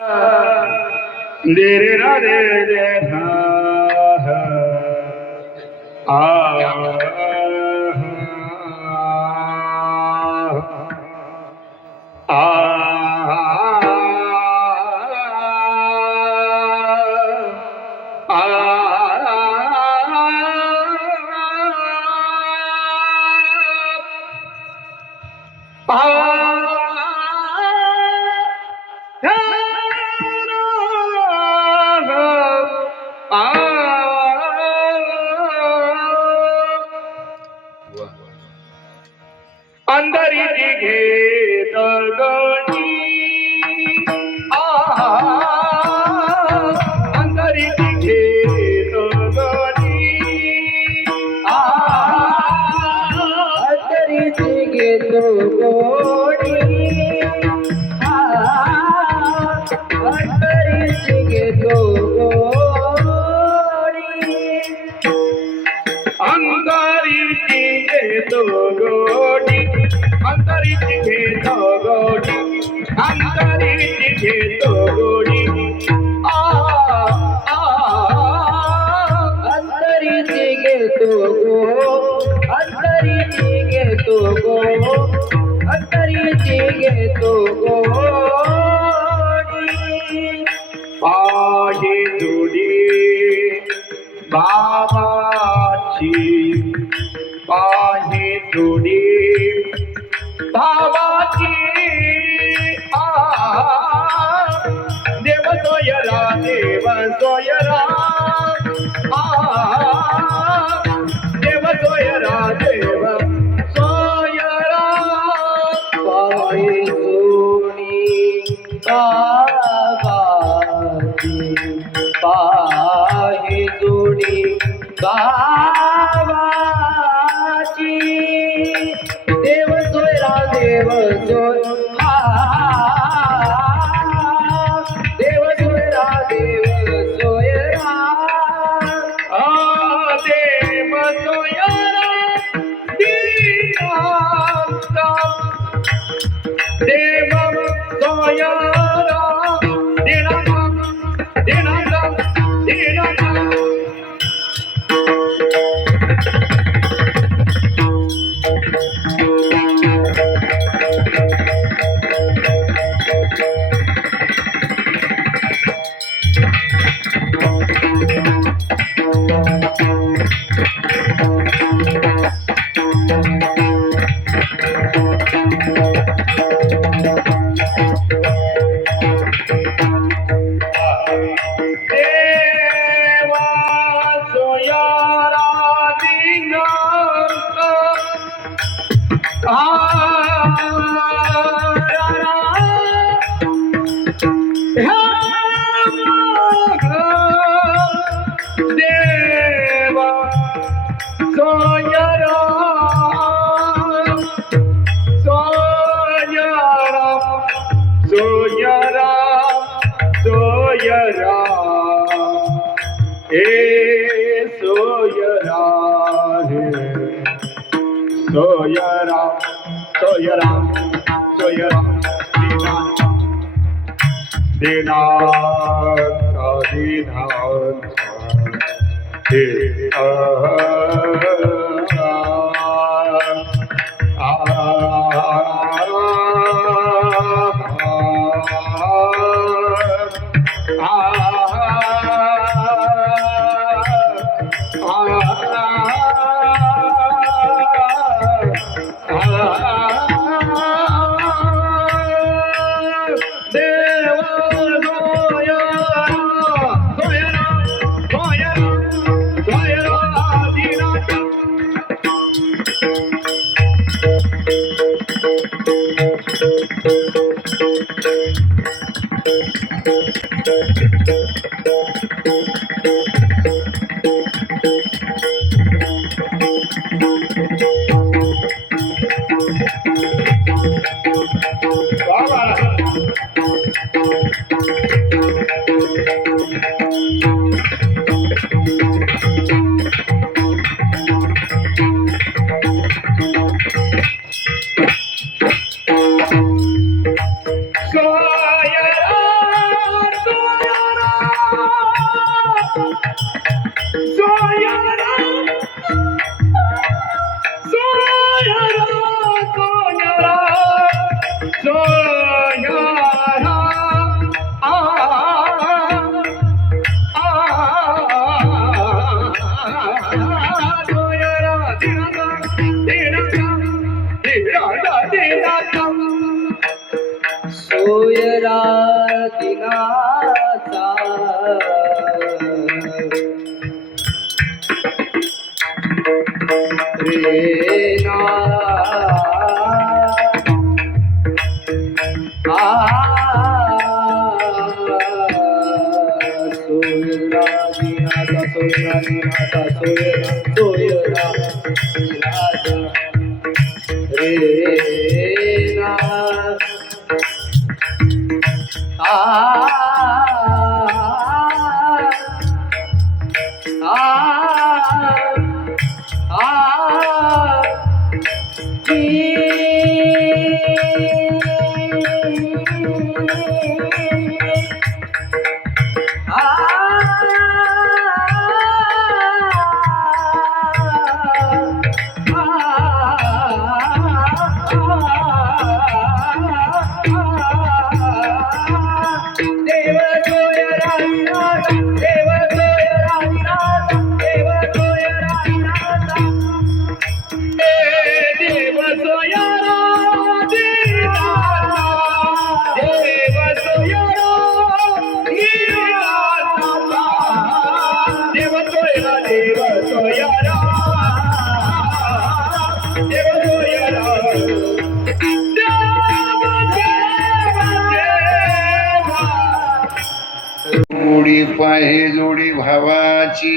रे रे रा रे रे हा हा आ अंदरी घेत गणी अंदरी घेत गणी अंतरी घेतो गोडी अंतरी घेतो गोडी अंतरीची घेतो गोडी अंतरीची घेतो गोडी अंतरीची घेतो गोडी अंतरी घेतो गो अंतरी घेतो गो अंतरी घेतो गोडी पाही जोडी बाबाची पाही जोडी भावाची देव सोयरा देव सोयरा देव सोयरा देव सोयरा पायी जोडी बाबाची पायी जोडी बाबाची देव सोयरा देव सोय देव सोयरा देव सोयरा देव सोयरा दीनांता देव सोयरा दीनांता दीनांता दीनांता देवा सोयरा दीनांता देवा सोयरा सोयरा सोयरा सोयरा हे सोयरा हे सोयरा सोयरा सोयरा दीनांत दीनांत हे सोयरा सोयरा सोयरा आ सोयरा दिनाचा दिनाचा सोयरा दिनाचा रे ना सोयरा दिनाचा सोयरा दिनाचा सोयरा सोयरा दिनाचा रे ना गोडी पाहे जोडी भावाची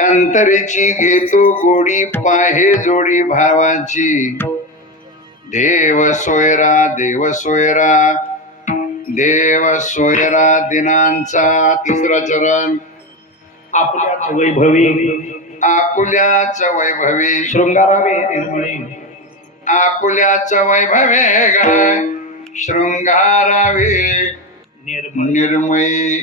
अंतरीची घेतो गोडी पाहे जोडी भावाची देव सोयरा देव सोयरा देव सोयरा दिनांचा तिसरा चरण आपल्याच वैभवी आकुल्याच वैभवी शृंगारावे निर्मळे आकुल्याच वैभवे गाय शृंगारावे निर्मळे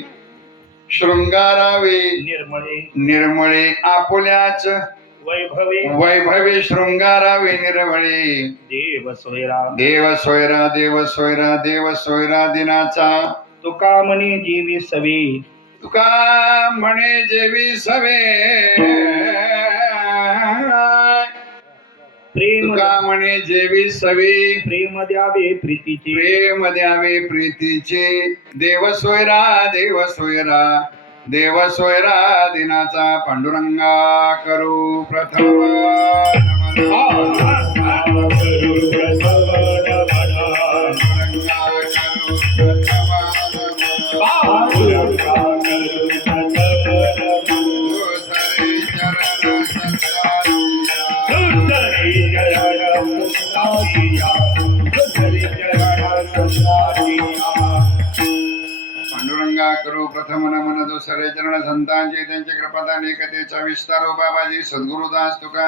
शृंगारावे निर्मळे निर्मळे आपुल्याच वैभवी वैभवे शृंगारावे निर्मळे देव सोयरा देव सोयरा देव सोयरा देव सोयरा दिनाचा तुका म्हणे जीवी सवे तुका म्हणे जेवी सवे प्रेम तुका म्हणे जेवी सवे प्रेम द्यावे प्रीतीचे प्रेम द्यावे प्रीतीचे देव सोयरा देव सोयरा देव सोयरा दिनाचा पांडुरंगा करू प्रथम नमन. पांडुरंगा करू प्रथम नमन. दुसरे चरण पांडुरंगा करू प्रथम नमन. दुसरे चरण संतांचे त्यांचे कृपादान एकतेचा विस्तार हो बाबाजी सद्गुरुदास तुका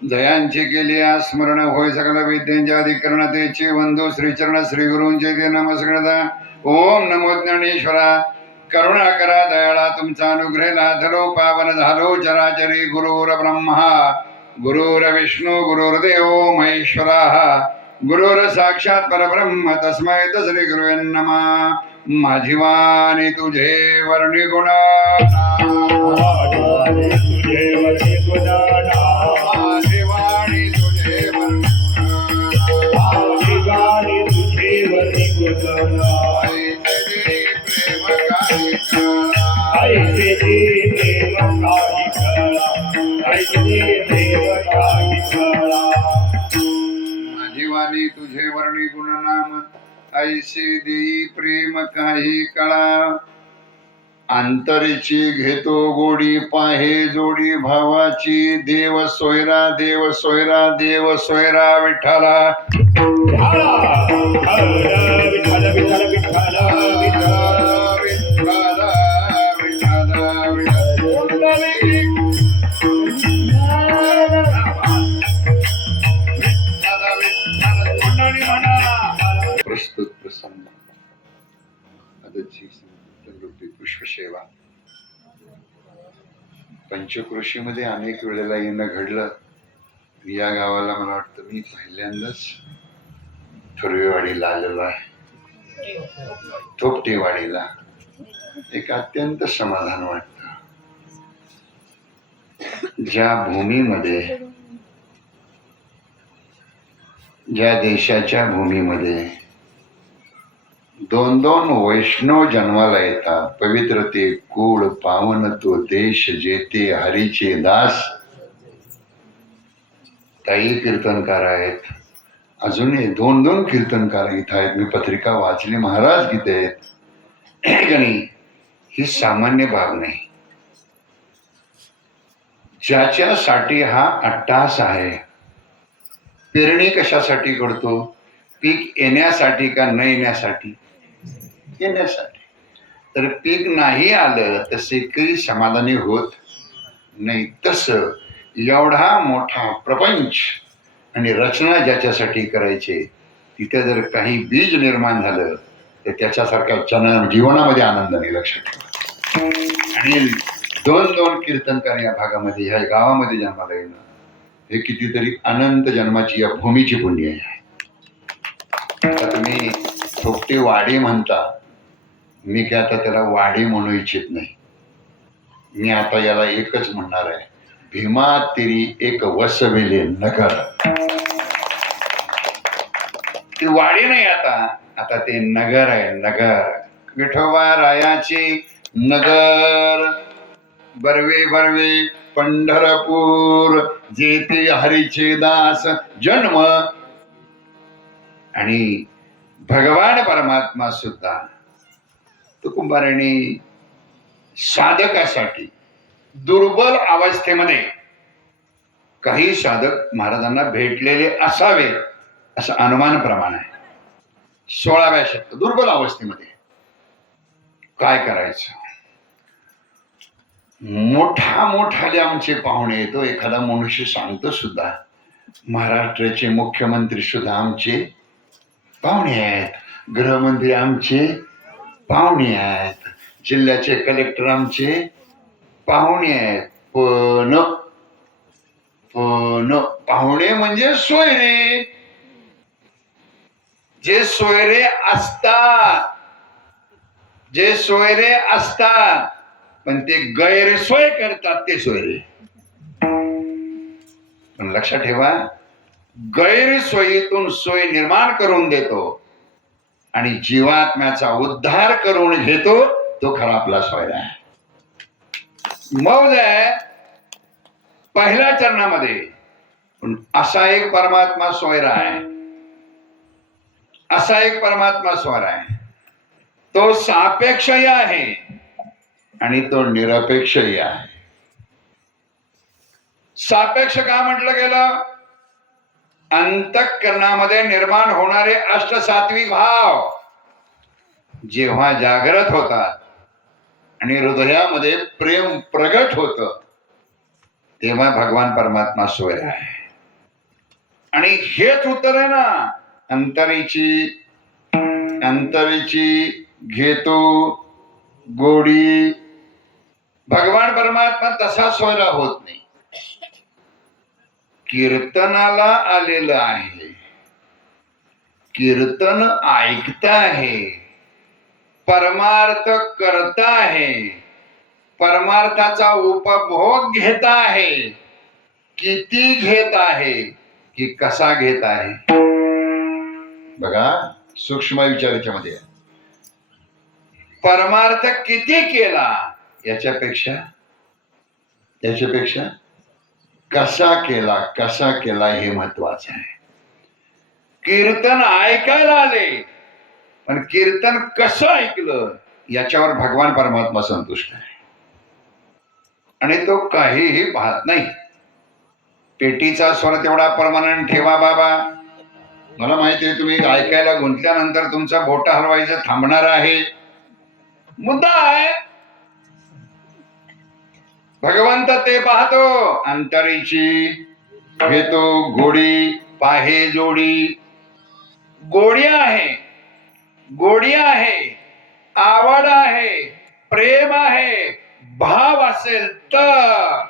जयांची केली स्मरण होय सकल विद्यांचे अधिकरणतेचे वंदू श्रीचरण श्री गुरूंचे ते नमस्कृता. ओम नमो ज्ञानेश्वरा करुणा करा दयाळा तुमचा अनुग्रह लाधलो पावन झालो चराचरी गुरुर ब्रह्मा गुरुर विष्णू गुरुर्देव महेश्वरा गुरुर साक्षात परब्रह्म तस्मै श्री गुरुवे नमः. माझी वाणी तुझे वर्णी गुण माझी वाणी तुझे माझी वाणी तुझे वर्णी गुण नाम ऐसे देई प्रेम काही कळा. अंतरीची घेतो गोडी पाहे जोडी भावाची देव सोयरा देव सोयरा देव सोयरा विठ्ठला. विठ्ठल विठ्ठल विठ्ठल प्रस्तुत प्रसंग पुष्पसेवा पंचक्रोशीमध्ये अनेक वेळेला येणं घडलं. या गावाला मला वाटतं मी पहिल्यांदाच थुर्वेवाडीला आलेलो आहे. थोपटेवाडीला एक अत्यंत समाधान वाटतं. ज्या भूमीमध्ये, ज्या देशाच्या भूमीमध्ये दोन दोन वैष्णव जन्माला येतात, पवित्र ते कुळ, पावन तो देश, जेते हरीचे दास. ताई कीर्तनकार आहेत, अजूनही दोन दोन कीर्तनकार इथं आहेत. मी पत्रिका वाचली, महाराज गीत आहेत. गणी ही सामान्य बाब नाही. ज्याच्यासाठी हा अट्टास आहे. पेरणी कशासाठी करतो? पीक येण्यासाठी का न येण्यासाठी? येण्यासाठी. तर पीक नाही आलं तर शेतकरी समाधानी होत नाही. तसं एवढा मोठा प्रपंच आणि रचना ज्याच्यासाठी करायचे, तिथे जर काही बीज निर्माण झालं तर त्याच्यासारख्या जीवनामध्ये आनंद नाही. लक्षात ठेवा. आणि दोन दोन कीर्तनकार या भागामध्ये, ह्या गावामध्ये जन्माला येणं हे कितीतरी अनंत जन्माची या भूमीची पुण्य आहे. आता तुम्ही थोपटे वाडी म्हणता, मी काय आता त्याला वाडी म्हणू इच्छित नाही. मी आता याला एकच म्हणणार आहे, भीमा तेरी एक वसविले नगर. ती वाडी नाही, आता ते नगर आहे. नगर विठोबा रायाचे नगर. बर्वे बर्वे पंढरपूर, जेते हरीचे दास जन्म. आणि भगवान परमात्मा सुद्धा तुकुंबाराने साधकासाठी दुर्बल अवस्थेमध्ये, काही साधक महाराजांना भेटलेले असावे असं अनुमान प्रमाण आहे. 16व्या शतकात दुर्बल अवस्थेमध्ये काय करायचं? मोठाले आमचे पाहुणे येतो. एखादा मनुष्य सांगतो सुद्धा, महाराष्ट्राचे मुख्यमंत्री सुद्धा आमचे पाहुणे आहेत, गृहमंत्री आमचे पाहुणे आहेत, जिल्ह्याचे कलेक्टर आमचे पाहुणे आहेत. पण पाहुणे म्हणजे सोयरे. जे सोयरे असतात पण ते गैरसोय करतात, ते सोयरे. पण लक्षात ठेवा, गैरसोयीतून सोय निर्माण करून देतो आणि जीवात्म्याचा उद्धार करून घेतो, तो खरा आपला सोयरा आहे. मौज आहे पहिल्या चरणामध्ये. पण असा एक परमात्मा सोयरा आहे, असा एक परमात्मा सोयरा आहे. तो सापेक्षही आहे आणि तो निरपेक्षही आहे. सापेक्ष का म्हटलं गेलं? अंतःकरणामध्ये निर्माण होणारे अष्टसात्विक भाव जेव्हा जागृत होतात आणि हृदयामध्ये प्रेम प्रगट होतं, तेव्हा भगवान परमात्मा सोयरा आहे. आणि हेच उत्तर आहे ना, अंतरीची घेतो गोडी. भगवान परमात्मा तसा सोयरा होत नाही. कीर्तनाला आलेलं आहे, कीर्तन ऐकता आहे, परमार्थ करता आहे, परमार्थाचा उपभोग घेत आहे. किती घेत आहे की कसा घेत आहे? बघा, सूक्ष्म विचाराच्या मध्ये परमार्थ किती केला याच्यापेक्षा कसा केला हे महत्वाचं आहे. कीर्तन ऐकायला आले, पण कीर्तन कसं ऐकलं याच्यावर भगवान परमात्मा संतुष्ट आहे. आणि तो काहीही पाहत नाही. पेटीचा स्वर तेवढा परमानंट ठेवा बाबा. मला माहिती आहे तुम्ही ऐकायला गुंतल्यानंतर तुमचा बोटा हलवायचं थांबणार आहे. मुद्दा आहे, भगवंत ते पाहतो. अंतरीची घेतो गोडी, पाहे जोडी. गोडी आहे, आवड आहे, प्रेम आहे, भाव असेल तर,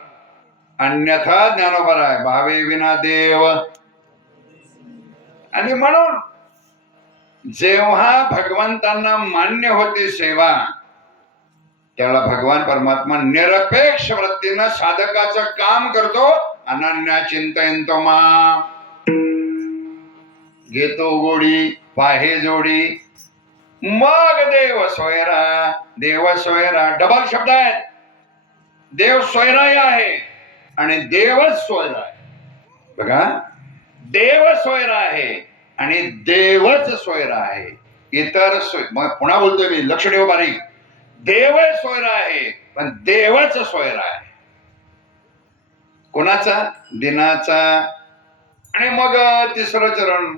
अन्यथा ज्ञानोबर आहे भावे विना देव. आणि म्हणून जेव्हा भगवंतांना मान्य होते सेवा, त्याला भगवान परमात्मा निरपेक्ष वृत्तीनं साधकाचं काम करतो. अनन्या चिंतयंतो मा, घेतो गोडी पाहे जोडी, मग देव सोयरा. देव सोयरा डबल शब्द आहेत. देव सोयराही आहे आणि देवच सोयरा आहे. बघा, देव सोयरा आहे आणि देवच सोयरा आहे. इतर मग पुन्हा बोलतोय मी, लक्ष ठेव बारीक. देव सोयरा आहे पण देवच सोयरा आहे. कोणाचा? दिनाचा. आणि मग तिसरं चरण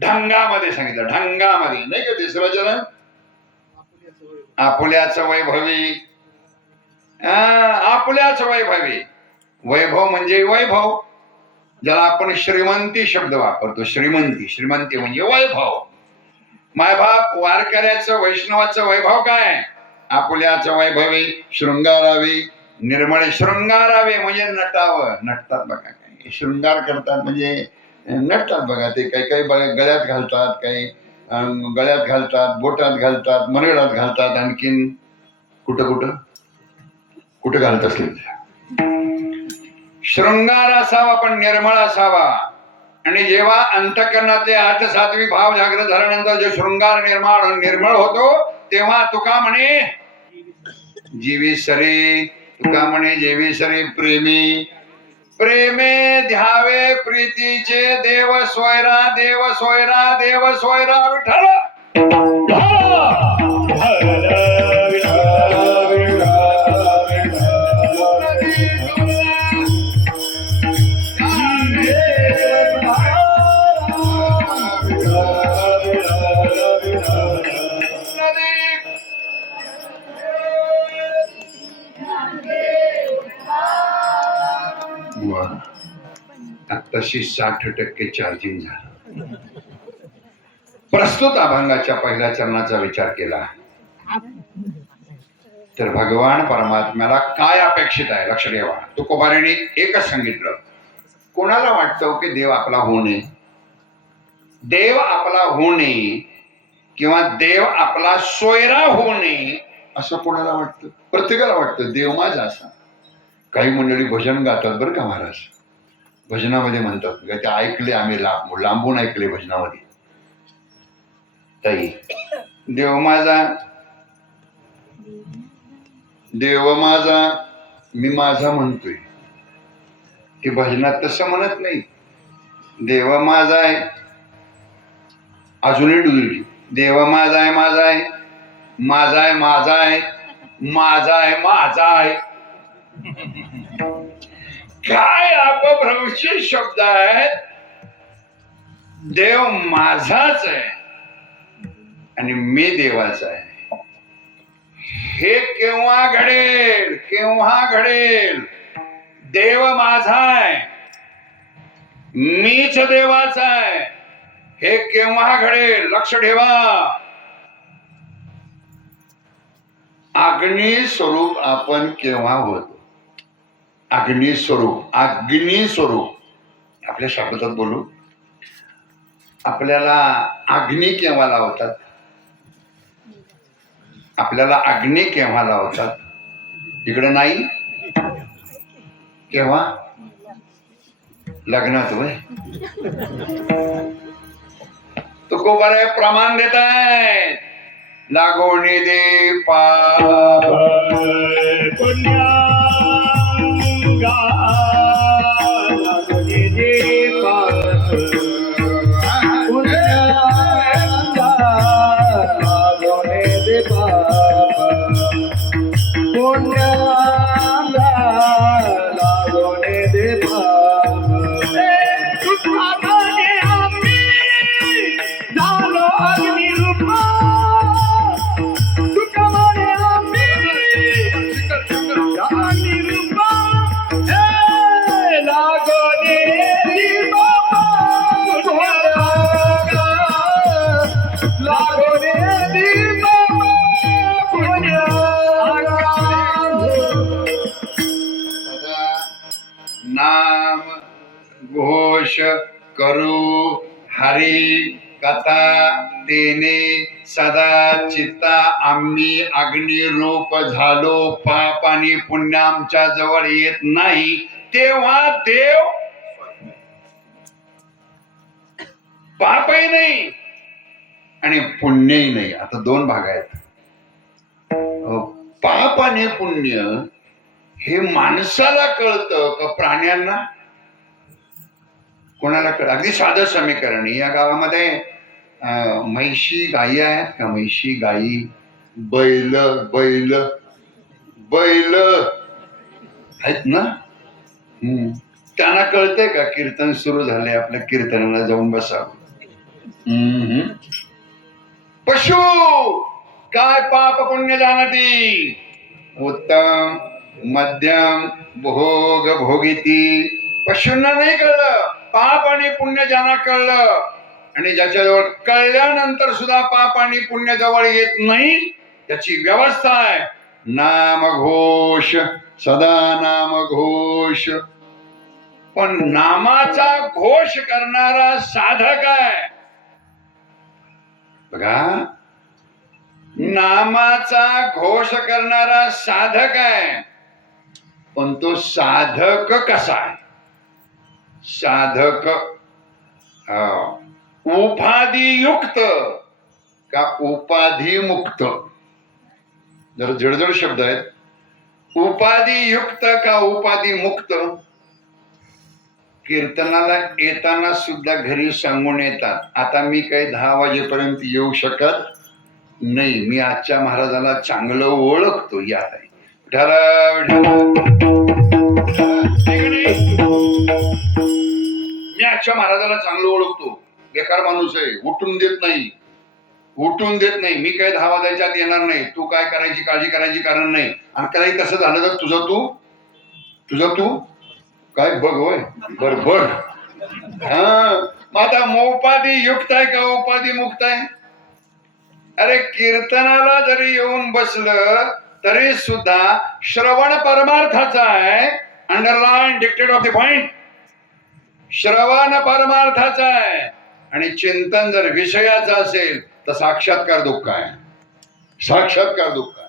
ढंगामध्ये सांगितलं. ढंगामध्ये नाही का तिसरं चरण? आपुल्याच वैभवी. आपुल्याच वैभवी. वैभव म्हणजे वैभव, ज्याला आपण श्रीमंती शब्द वापरतो. श्रीमंती म्हणजे वैभव. मायबाप वारकऱ्याचं वैष्णवाचं वैभव काय? आपुल्याचं वैभवी. शृंगारावी निर्मळे. शृंगारावे म्हणजे नटावं. नटतात बघा, काही शृंगार करतात म्हणजे नटतात बघा. ते काही काही गळ्यात घालतात, काही गळ्यात घालतात, बोटात घालतात, मनगडात घालतात, आणखीन कुठं घालत असतील. शृंगार असावा पण निर्मळ असावा. आणि जेव्हा अंतःकरणातले 8 सात्विक भाव जागृत झाल्यानंतर जो शृंगार निर्मळ होतो, तेव्हा तुका म्हणे जीवी सरी. तुका म्हणे जीवी सरी प्रेमी. प्रेमे ध्यावे प्रीतीचे देव सोयरा. देव सोयरा. देव सोयरा विठ्ठल. आत्ताशी 60% चार्जिंग झालं. प्रस्तुत अभंगाच्या पहिल्या चरणाचा विचार केला तर भगवान परमात्म्याला काय अपेक्षित आहे लक्ष ठेवा. तुकोबाराने एकच सांगितलं. कोणाला वाटतं की देव आपला होऊ नये, देव आपला होऊ नये किंवा देव आपला सोयरा होऊ नये असं कोणाला वाटतं? प्रत्येकाला वाटतं देव माझा असा. काही मंडळी भजन गातात बरं का महाराज. भजनामध्ये म्हणतात, ते ऐकले आम्ही, लांबून ऐकले भजनामध्ये. ताई, देव माझा, देव माझा, मी माझा म्हणतोय. की भजनात तसं म्हणत नाही. देव माझा आहे, अजूनही डुगरी. देव माझा आहे, माझा आहे, माझा आहे, माझा आहे, माझा आहे, माझा आहे. काय अपभ्रंशी शब्द आहेत. देव माझाच आहे आणि मी देवाचा आहे. हे केव्हा घडेल? केव्हा घडेल? देव माझा आहे, मीच देवाचा आहे. हे केव्हा घडेल? लक्ष ठेवा. अग्नी स्वरूप आपण केव्हा होतो? अग्नी स्वरूप. अग्नी स्वरूप आपल्या शब्दात बोलू. आपल्याला अग्नी केव्हा लावतात? आपल्याला अग्नी केव्हा लावतात? इकडे नाही. केव्हा? लग्नात. होय. तुकोबारे प्रमाण देत आहेत. लागोणी दे पाप पुण्या आता तेने सदा चित्ता आम्ही अग्नी रूप झालो, पाप आणि पुण्य आमच्या जवळ येत नाही, तेव्हा देव पापही नाही आणि पुण्यही नाही. आता दोन भाग आहेत. पाप आणि पुण्य हे माणसाला कळतं का प्राण्यांना? कोणाला कळत? अगदी साधं समीकरण. या गावामध्ये म्हैशी गायी आहेत का? म्हैशी गायी, बैल बैल बैल आहेत ना? त्यांना कळतंय का कीर्तन सुरू झाले, आपल्या कीर्तनाला जाऊन बसावं? पशु काय पाप पुण्य जाणती, उत्तम मध्यम भोग भोगिती. पशूंना नाही कळलं, पाप आणि पुण्य ज्यांना कळलं आणि ज्याच्याजवळ कळल्यानंतर सुद्धा पाप आणि पुण्य जवळ येत नाही, त्याची व्यवस्था आहे नामघोष, सदा नामघोष. पण नामाचा घोष करणारा साधक आहे बघा, नामाचा घोष करणारा साधक आहे. पण तो साधक कसा आहे? साधक उपाधियुक्त का उपाधिमुक्त? जरा जडजड शब्द आहेत. उपाधियुक्त का उपाधिमुक्त? कीर्तनाला येताना सुद्धा घरी सांगून येतात, आता मी काही 10 वाजेपर्यंत येऊ शकत नाही, मी आजच्या महाराजाला चांगलं ओळखतो. या मी आजच्या महाराजाला चांगलं ओळखतो, बेकार माणूस आहे, उठून देत नाही, उठून देत नाही, मी काही 10 वाजायच्या आत येणार नाही, तू काय करायची काळजी करायची कारण नाही. आणि काही तसं झालं तर तुझं तू काय बघ. होय बर बघ. आता उपाधी युक्त आहे का उपाधी मुक्त आहे? अरे कीर्तनाला जरी येऊन बसलं तरी सुद्धा श्रवण परमार्थाचा आहे. Underline dictated of the point. श्रवण परमार्थाचा आहे आणि चिंतन जर विषयाचं असेल तर साक्षात्कार दुःख आहे. साक्षात्कार दुःख आहे.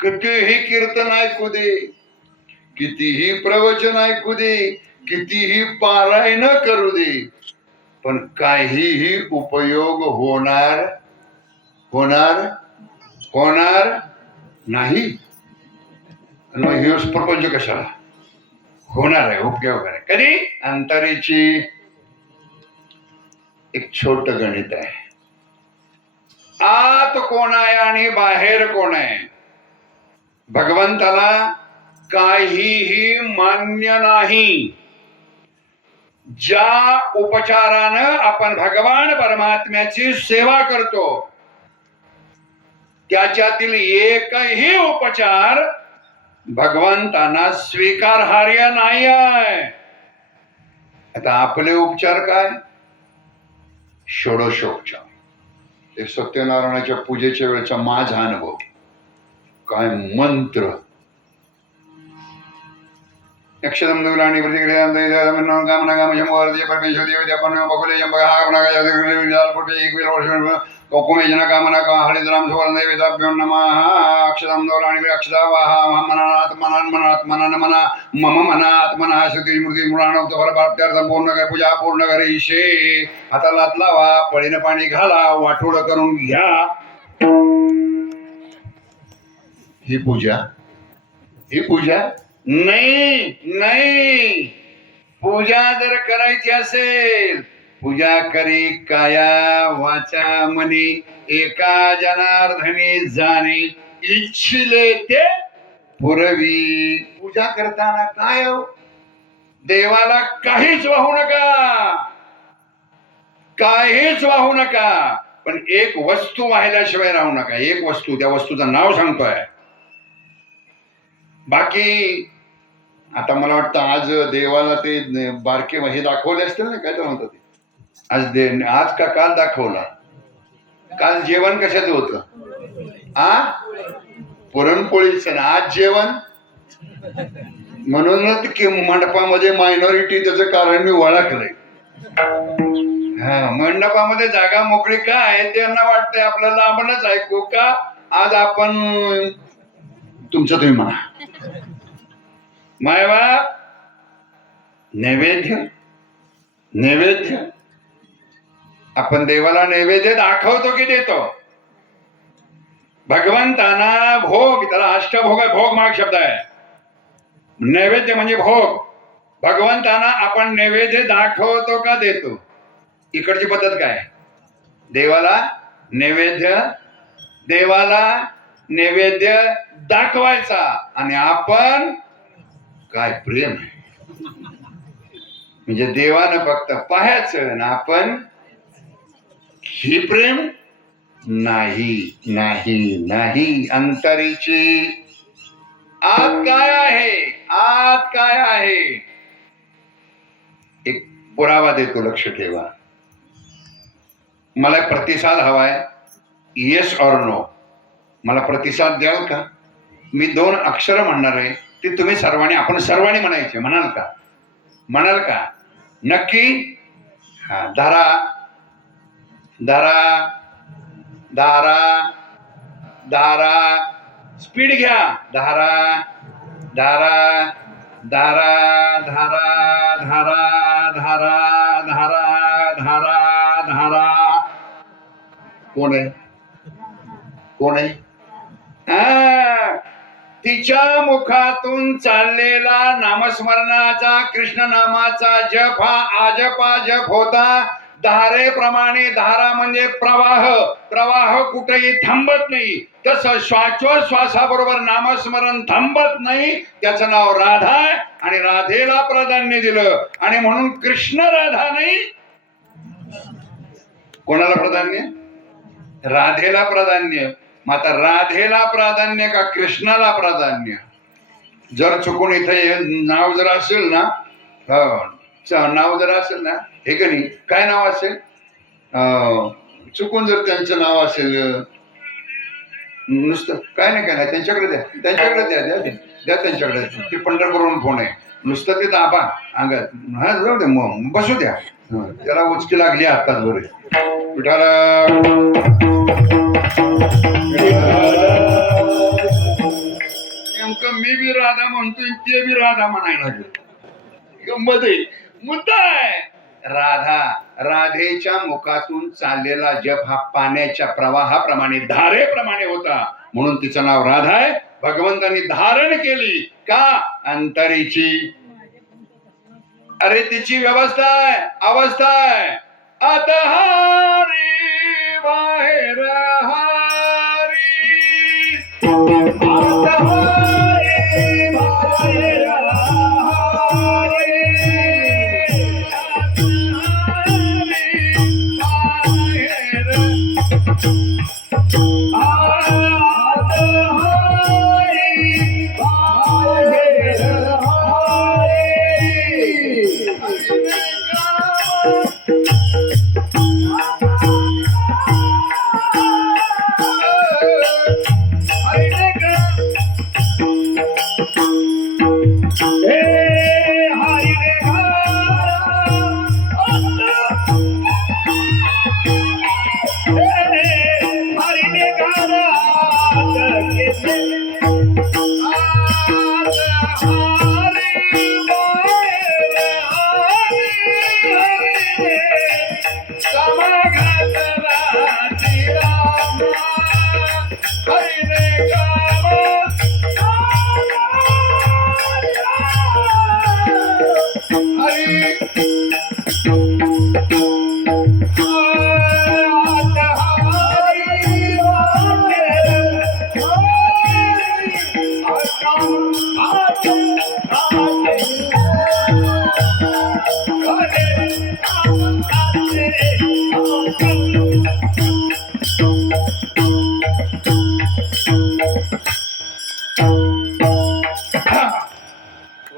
कितीही कीर्तन ऐकू दे, कितीही प्रवचन ऐकू दे, कितीही पारायण करू दे, पण काहीही उपयोग होणार नाही. हे प्रपंच कशाला होणार आहे? उपयोग आहे कधी? अंतरीची एक छोट गणित आहे. आत कोण आहे आणि बाहेर कोण आहे? भगवंताला काहीही मान्य नाही. ज्या उपचारानं आपण भगवान परमात्म्याची सेवा करतो त्याच्यातील एकही उपचार भगवंतांना स्वीकारार्ह नाही आहे. आता आपले उपचार काय? षोडशोपचार. ते सत्यनारायणाच्या पूजेच्या वेळेचा माझा अनुभव काय मंत्र. यक्षदम दुर्लाणी प्रतिक्रिया कामना काम शंभर परमेश्वर देव आपण बघले कोकुमेजना कामना का हरिद्राम सुवर्ण वेदाभ्यो नमः. अक्षदम दुर्लाणी अक्षदा वाहा मनात मनान मनात मनन मना मम मनात मना श्रुती मूर्ती मुळाणव फल प्राप्त्यार्थ पूर्ण कर पूजा पूर्ण कर ईशे. हातालात लावा, पळीनं पाणी घाला, वाटोळ करून घ्या. ही पूजा नाही. पूजा जर करायची असेल, पूजा करी काया वाचा मनी एका जनार्दनी जाणे इच्छिले ते पुरवी. पूजा करताना काय हो? देवाला काहीच वाहू नका, पण एक वस्तू वाहिल्याशिवाय राहू नका. एक वस्तू, त्या वस्तूचं नाव सांगतोय. बाकी आता मला वाटतं आज देवाला ते बारके हे दाखवले असतील ना, काय तर म्हणतात ते. आज का काल दाखवला? काल जेवण कशाचं होतं? पुरणपोळीचं. आज जेवण. म्हणूनच की मंडपामध्ये मायनॉरिटी त्याचं कारण मी ओळखलंय. मंडपामध्ये जागा मोकळी का आहे त्यांना वाटतंय आपल्याला आपणच ऐकू का. आज आपण तुमचं तुम्ही म्हणा. मायबाप नैवेद्य नैवेद्य आपण देवाला नैवेद्य दाखवतो की देतो. भगवंताना भोग, त्याला अष्टभोग आहे, भोग माग शब्द आहे. नैवेद्य म्हणजे भोग. भगवंताना आपण नैवेद्य दाखवतो का देतो. इकडची पद्धत काय, देवाला नैवेद्य दाखवायचा आणि आपण काय प्रेम आहे म्हणजे देवानं फक्त पाहायचं आणि आपण ही प्रेम नाही नाही नाही. अंतरीची आत काय आहे, आत काय आहे. एक पुरावा देतो, लक्ष ठेवा. मला प्रतिसाद हवाय, येस ऑर नो. मला प्रतिसाद द्याल का. मी 2 अक्षर म्हणणार आहे, ते तुम्ही सर्वांनी, आपण सर्वांनी म्हणायचे. म्हणाल का, म्हणाल का नक्की. हा, धारा धारा धारा धारा, स्पीड घ्या. धारा धारा धारा धारा धारा धारा धारा धारा धारा. कोण आहे, कोण आहे. तिच्या मुखातून चाललेला नामस्मरणाचा, कृष्ण नामाचा जप हा आजपा जप होता. धारेप्रमाणे, धारा म्हणजे प्रवाह. प्रवाह कुठेही थांबत नाही. तसं श्वासोश्वासाबरोबर नामस्मरण थांबत नाही. त्याचं नाव राधा आहे आणि राधेला प्राधान्य दिलं. आणि म्हणून कृष्ण राधा नाही, कोणाला प्राधान्य, राधेला प्राधान्य. मग आता राधेला प्राधान्य का कृष्णाला प्राधान्य. जर चुकून इथे नाव जर असेल ना, नाव जर असेल ना, हे का नाही, काय नाव असेल, चुकून जर त्यांचं नाव असेल, नुसतं काय नाही, काय नाही, त्यांच्याकडे द्या, त्यांच्याकडे द्या, द्या द्या त्यांच्याकडे. ते पंढरपूरवरून फोन आहे, नुसतं ते दाबा अंगात. हा जाऊ दे, मग बसू द्या. त्याला उचकी लागली आताच बरे. विठाला नेमकं मी बी राधा म्हणतोय, ते बी राधा म्हणायला लागले. मध्ये मुद्दा आहे. राधा, राधेच्या मुखातून चाललेला जप हा पाण्याच्या प्रवाहाप्रमाणे, धारेप्रमाणे होता. म्हणून तिचं नाव राधा आहे. भगवंतांनी धारण केली का, अंतरीची. अरे तिची व्यवस्था आहे, अवस्था आहे. आता हारी बाहेर हारी, आता हारी बाहेर हारी,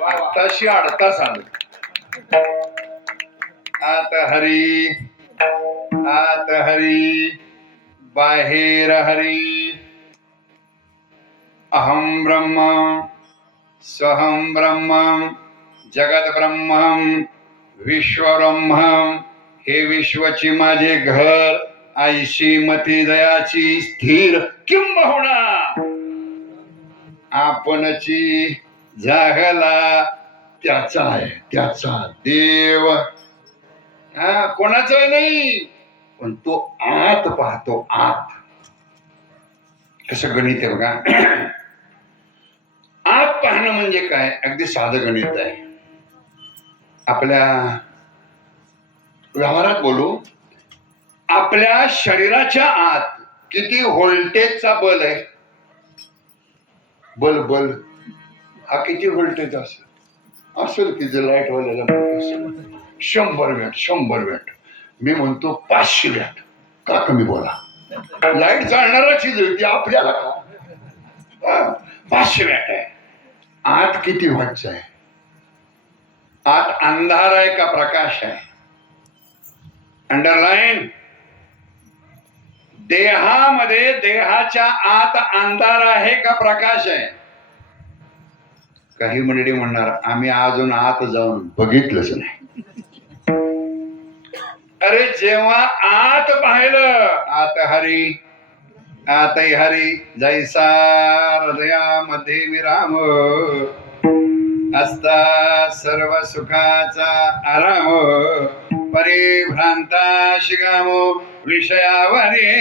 आताशी 8 तास आलं. आता हरी, आत हरी, बाहेर हरी. अहम ब्रह्म सहम ब्रह्म जगत ब्रह्म विश्व ब्रह्म. हे विश्वची माझे घर, ऐशी मती दयाची स्थिर किंबहुना आपणची जागला त्याचा आहे, त्याचा देव. हा कोणाचा नाही, पण तो आत पाहतो. आत कसं गणित आहे बघा. आत पाहणं म्हणजे काय, अगदी साधं गणित आहे. आपल्या व्यवहारात बोलू, आपल्या शरीराच्या आत किती व्होल्टेजचा बल आहे. बल बल हा किती व्होल्टेज असेल की जे लाईट वाल्याला 100 वॅट 100 वॅट. मी म्हणतो 500 वॅट. का कमी बोला, लाईट चालणाराची ती आपल्याला का 500 वॅट आहे. आत किती वॅटचा आहे. आत अंधार आहे का प्रकाश आहे. अंडरलाईन. देहामध्ये, देहाच्या आत अंधार आहे का प्रकाश आहे. काही मंडळी म्हणणार आम्ही अजून आत जाऊन बघितलंच नाही. अरे जेव्हा आत पाहिलं, आत हरी आतही हरी जैसा हृदयामध्ये विराम असता सर्व सुखाचा आराम परिभ्रांता शिगामो विषयावरे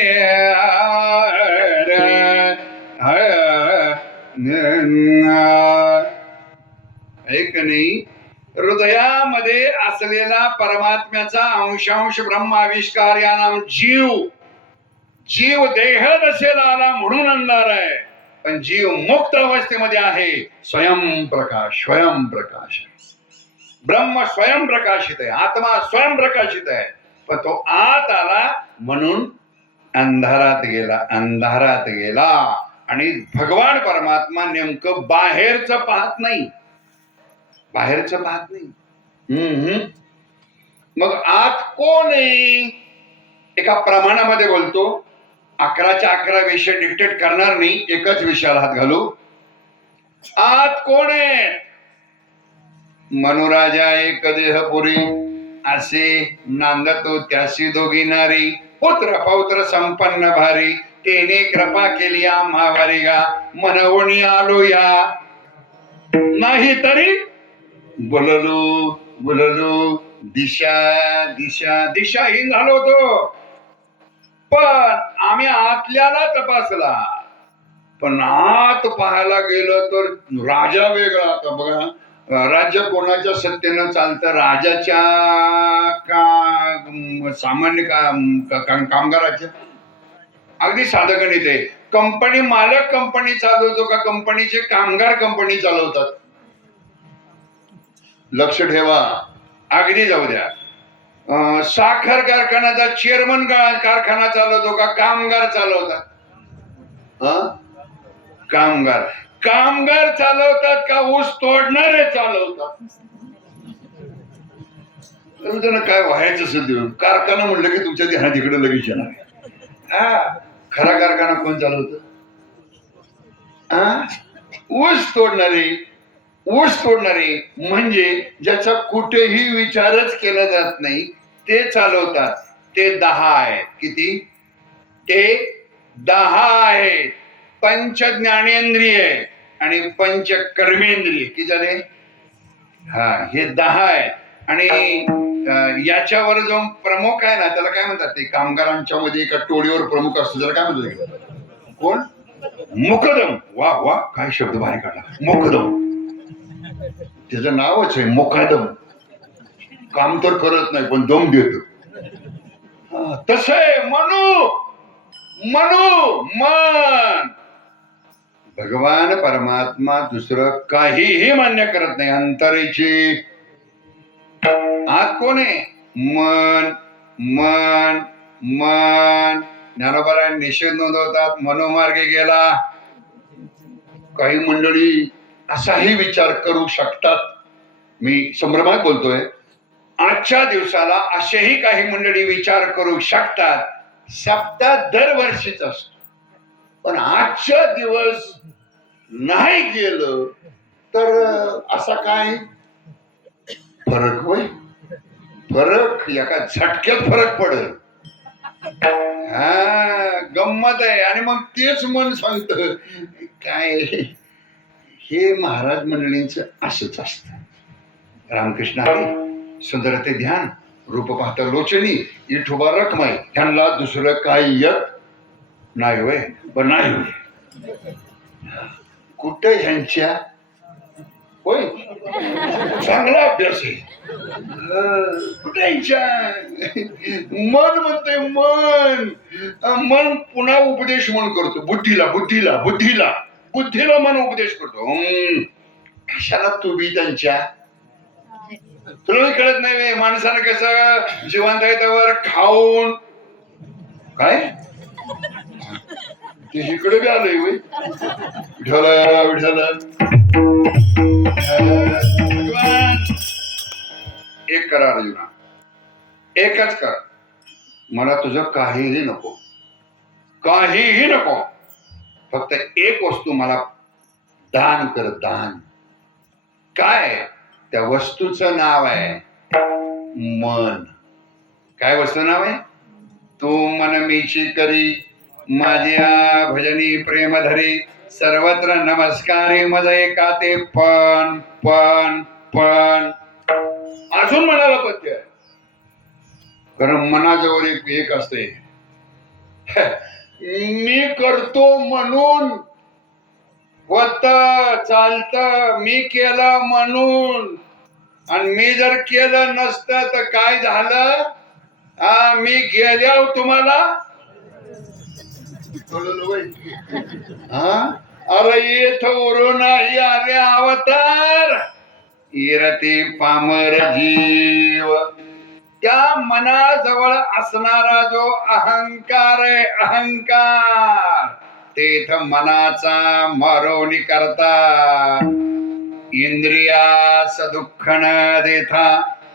ऐक नाही. हृदयामध्ये असलेला परमात्म्याचा अंशांश ब्रह्माविष्कार या नाम जीव. जीव देह दशेला आला म्हणून अंधार आहे, पण जीव मुक्त अवस्थेमध्ये आहे. स्वयंप्रकाश, स्वयंप्रकाश. ब्रह्म स्वयंप्रकाशित आहे, आत्मा स्वयंप्रकाशित आहे. पण तो आत आला म्हणून अंधारात गेला, अंधारात गेला. आणि भगवान परमात्मा नेमकं बाहेरचं पाहत नाही, बाहेरचं पाहत नाही. मग आत कोण आहे. एका प्रमाणामध्ये बोलतो, 11च्या 11 विषय डिक्टेट करणार नाही, एकच विषयाला हात घालू. आत कोण आहे. मनुराजा एक देहपुरी असे नांदतो त्याशी दोघी नारी. पुत्र पौत्र संपन्न भारी तेने कृपा केली आम्हावरी गा. मनवणी आलो या नाही तरी बोललो बोललो दिशा दिशा दिशाहीन झालो होतो. पण आम्ही आतल्याला तपासला, पण आत पाहायला गेलं तर राजा वेगळा. आता बघा, राज्य कोणाच्या सत्तेनं चालतं, राजाच्या का सामान्य कामगाराच्या. अगदी साधं गणित आहे. कंपनी मालक कंपनी चालवतो का कंपनीचे कामगार कंपनी चालवतात. लक्ष ठेवा. अगदी जाऊ द्या, साखर कारखान्याचा चेअरमन कारखाना चालवतो का कामगार चालवतात. कामगार. कामगार चालवतात का ऊस तोडणारे चालवतात. त्यांना काय व्हायचं असेल कारखाना म्हणलं की तुमच्या ध्यानात इकडे लगेच येणार. खरा कारखाना कोण चालवत. ऊस तोडणारे. ऊस तोडणारे म्हणजे ज्याचा कुठेही विचारच केला जात नाही ते चालवतात. ते 10 आहेत. किती. ते 10 आहेत. पंच ज्ञानेंद्रिय आणि पंच कर्मेंद्रिय किती झाले. हे 10 आहेत. आणि याच्यावर जो प्रमुख आहे ना त्याला काय म्हणतात. ते कामगारांच्या मध्ये एका टोळीवर प्रमुख असतो त्याला काय म्हणतात. कोण. मुकदम. वा वा काय शब्द बाहेर काढला. मुकदम. त्याचं नावच आहे मुकादम. काम तर करत नाही पण दम देतो. तस आहे मनू. मनू मन. भगवान परमात्मा दुसरं काहीही मान्य करत नाही. अंतरेची. आत कोण आहे. मन मन मन. ज्ञानोबा निषेध नोंदवतात मनोमार्गे गेला. काही मंडळी असाही विचार करू शकतात. मी संभ्रमात बोलतोय. आजच्या दिवसाला असेही काही मंडळी विचार करू शकतात. सप्ताह दरवर्षीच असतो, पण आजचा दिवस नाही गेलं तर असा काय फरक होय. फरक एका झटक्यात फरक पडल. हा गंमत आहे. आणि मग तेच मन सांगत काय हे महाराज मंडळींच असंच असत. रामकृष्ण हरी सुंदर ते ध्यान रूप पाहता लोचनी इठोबा रखमाई ह्यांना दुसरं काही येत नाही होय. पण नाही होय कुठं ह्यांच्या होय चांगला अभ्यास आहे. कुठे ह्यांच्या मन म्हणते मन मन पुन्हा उपदेश मन करतो. बुद्धीला बुद्धीला बुद्धीला बुद्धीला मन उपदेश करतो. कशाला तू बी त्यांच्या तुला कळत नाही. माणसानं कसं जिवंत आहे त्यावर खाऊन काय ते इकडे बी आलंय होय. विठ्ठला विठ्ठला एक करा अर्जुना एकच कर. मला तुझं काहीही नको काहीही नको. फक्त एक वस्तू मला दान कर दान. काय त्या वस्तूचं नाव आहे मन. काय वस्तू नाव आहे. तू मन मीची करी माझ्या भजनी प्रेम धरी सर्वत्र नमस्कारी मज एका ते पण पण पण अजून मनाला पत्य आहे. कारण मनाजवळ एक असते मी करतो म्हणून होत चालत मी केलं म्हणून. आणि मी जर केलं नसतं तर काय झालं. मी गेल्यावर तुम्हाला अरे येथ उरू नाही आले अवतार इरती पामर जीव. त्या मनाजवळ असणारा जो अहंकार आहे अहंकार तेथ मनाचा मारोणी करता इंद्रियास दुःख न देता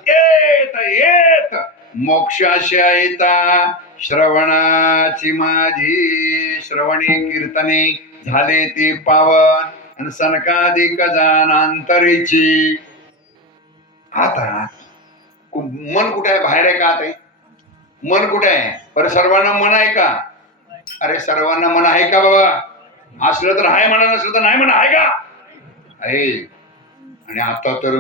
येत येत मोक्षाशा येता श्रवणाची माझी श्रवणी कीर्तने झाले ती पावन आणि सनकाधिक जानांतरीची. आता मन कुठे आहे. बाहेर आहे का. आता मन कुठे आहे. पर सर्वांना मन आहे का. अरे सर्वांना मन आहे का बाबा. असलं तर आहे म्हणा नसलं तर नाही म्हणा आहे का आहे. आणि आता तर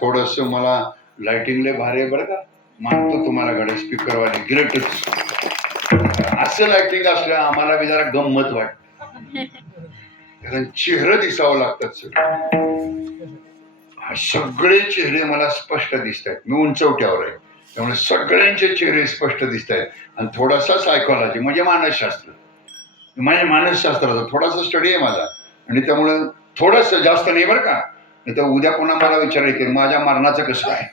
थोडस मला लाइटिंगले भारी आहे बरं का. मानतो तुम्हाला गाडी स्पीकरवाले ग्रेटच. असं लाइटिंग असलं आम्हाला बी जरा गंमत वाटत. कारण चेहरे दिसावं लागतात. सगळे चेहरे मला स्पष्ट दिसत आहेत. मी उंचवट्यावर आहे त्यामुळे सगळ्यांचे चेहरे स्पष्ट दिसत आहेत. आणि थोडासा सायकोलॉजी म्हणजे मानसशास्त्र म्हणजे मानसशास्त्राचा थोडासा स्टडी आहे माझा. आणि त्यामुळे थोडस जास्त नाही बरं का. नाही तर उद्या पुन्हा मला विचारायचे माझ्या मरणाचं कसं आहे.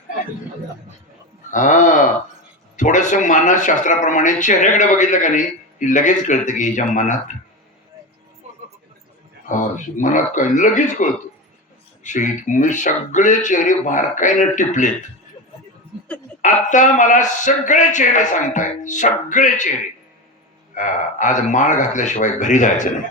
थोडस मानसशास्त्राप्रमाणे चेहऱ्याकडे बघितलं का नाही की लगेच कळतं की हिच्या मनात मनात काय लगेच कळतो. मी सगळे चेहरे बारकाईनं टिपलेत. आता मला सगळे चेहरे सांगतायत सगळे चेहरे. आज माळ घातल्याशिवाय घरी जायचं नाही.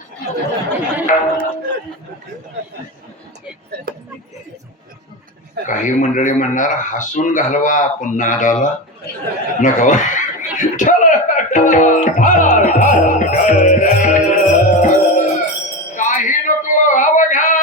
काही मंडळी म्हणणार हसून घालवा आपण नादाला नका. काही नको अवघा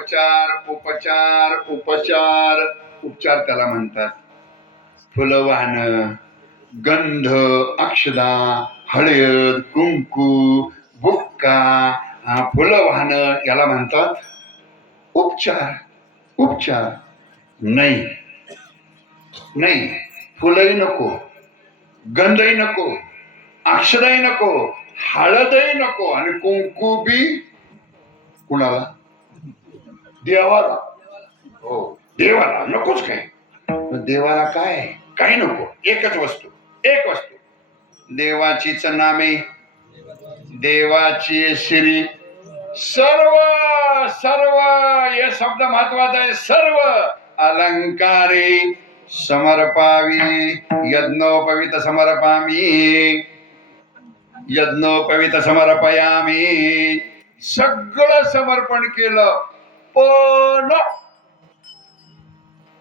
उपचार उपचार उपचार उपचार त्याला म्हणतात. फुलं वाहणं, गंध, अक्षदा, हळद, कुंकू, बुक्का, फुलं वाहणं याला म्हणतात उपचार. उपचार नाही नाही, फुलंही नको, गंधही नको, अक्षरही नको, हळदही नको आणि कुंकू बी कुणाला? देवाला. हो, देवाला नकोच. काय देवाला काय? काही नको. एकच वस्तू, एक वस्तू. देवाचीच नामे, देवाची श्री, सर्व सर्व हे शब्द महत्वाचा आहे. सर्व अलंकारे समर्पावी, यज्ञोपवित समर्पामी, यज्ञोपवित समर्पयामी. सगळं समर्पण केलं, पण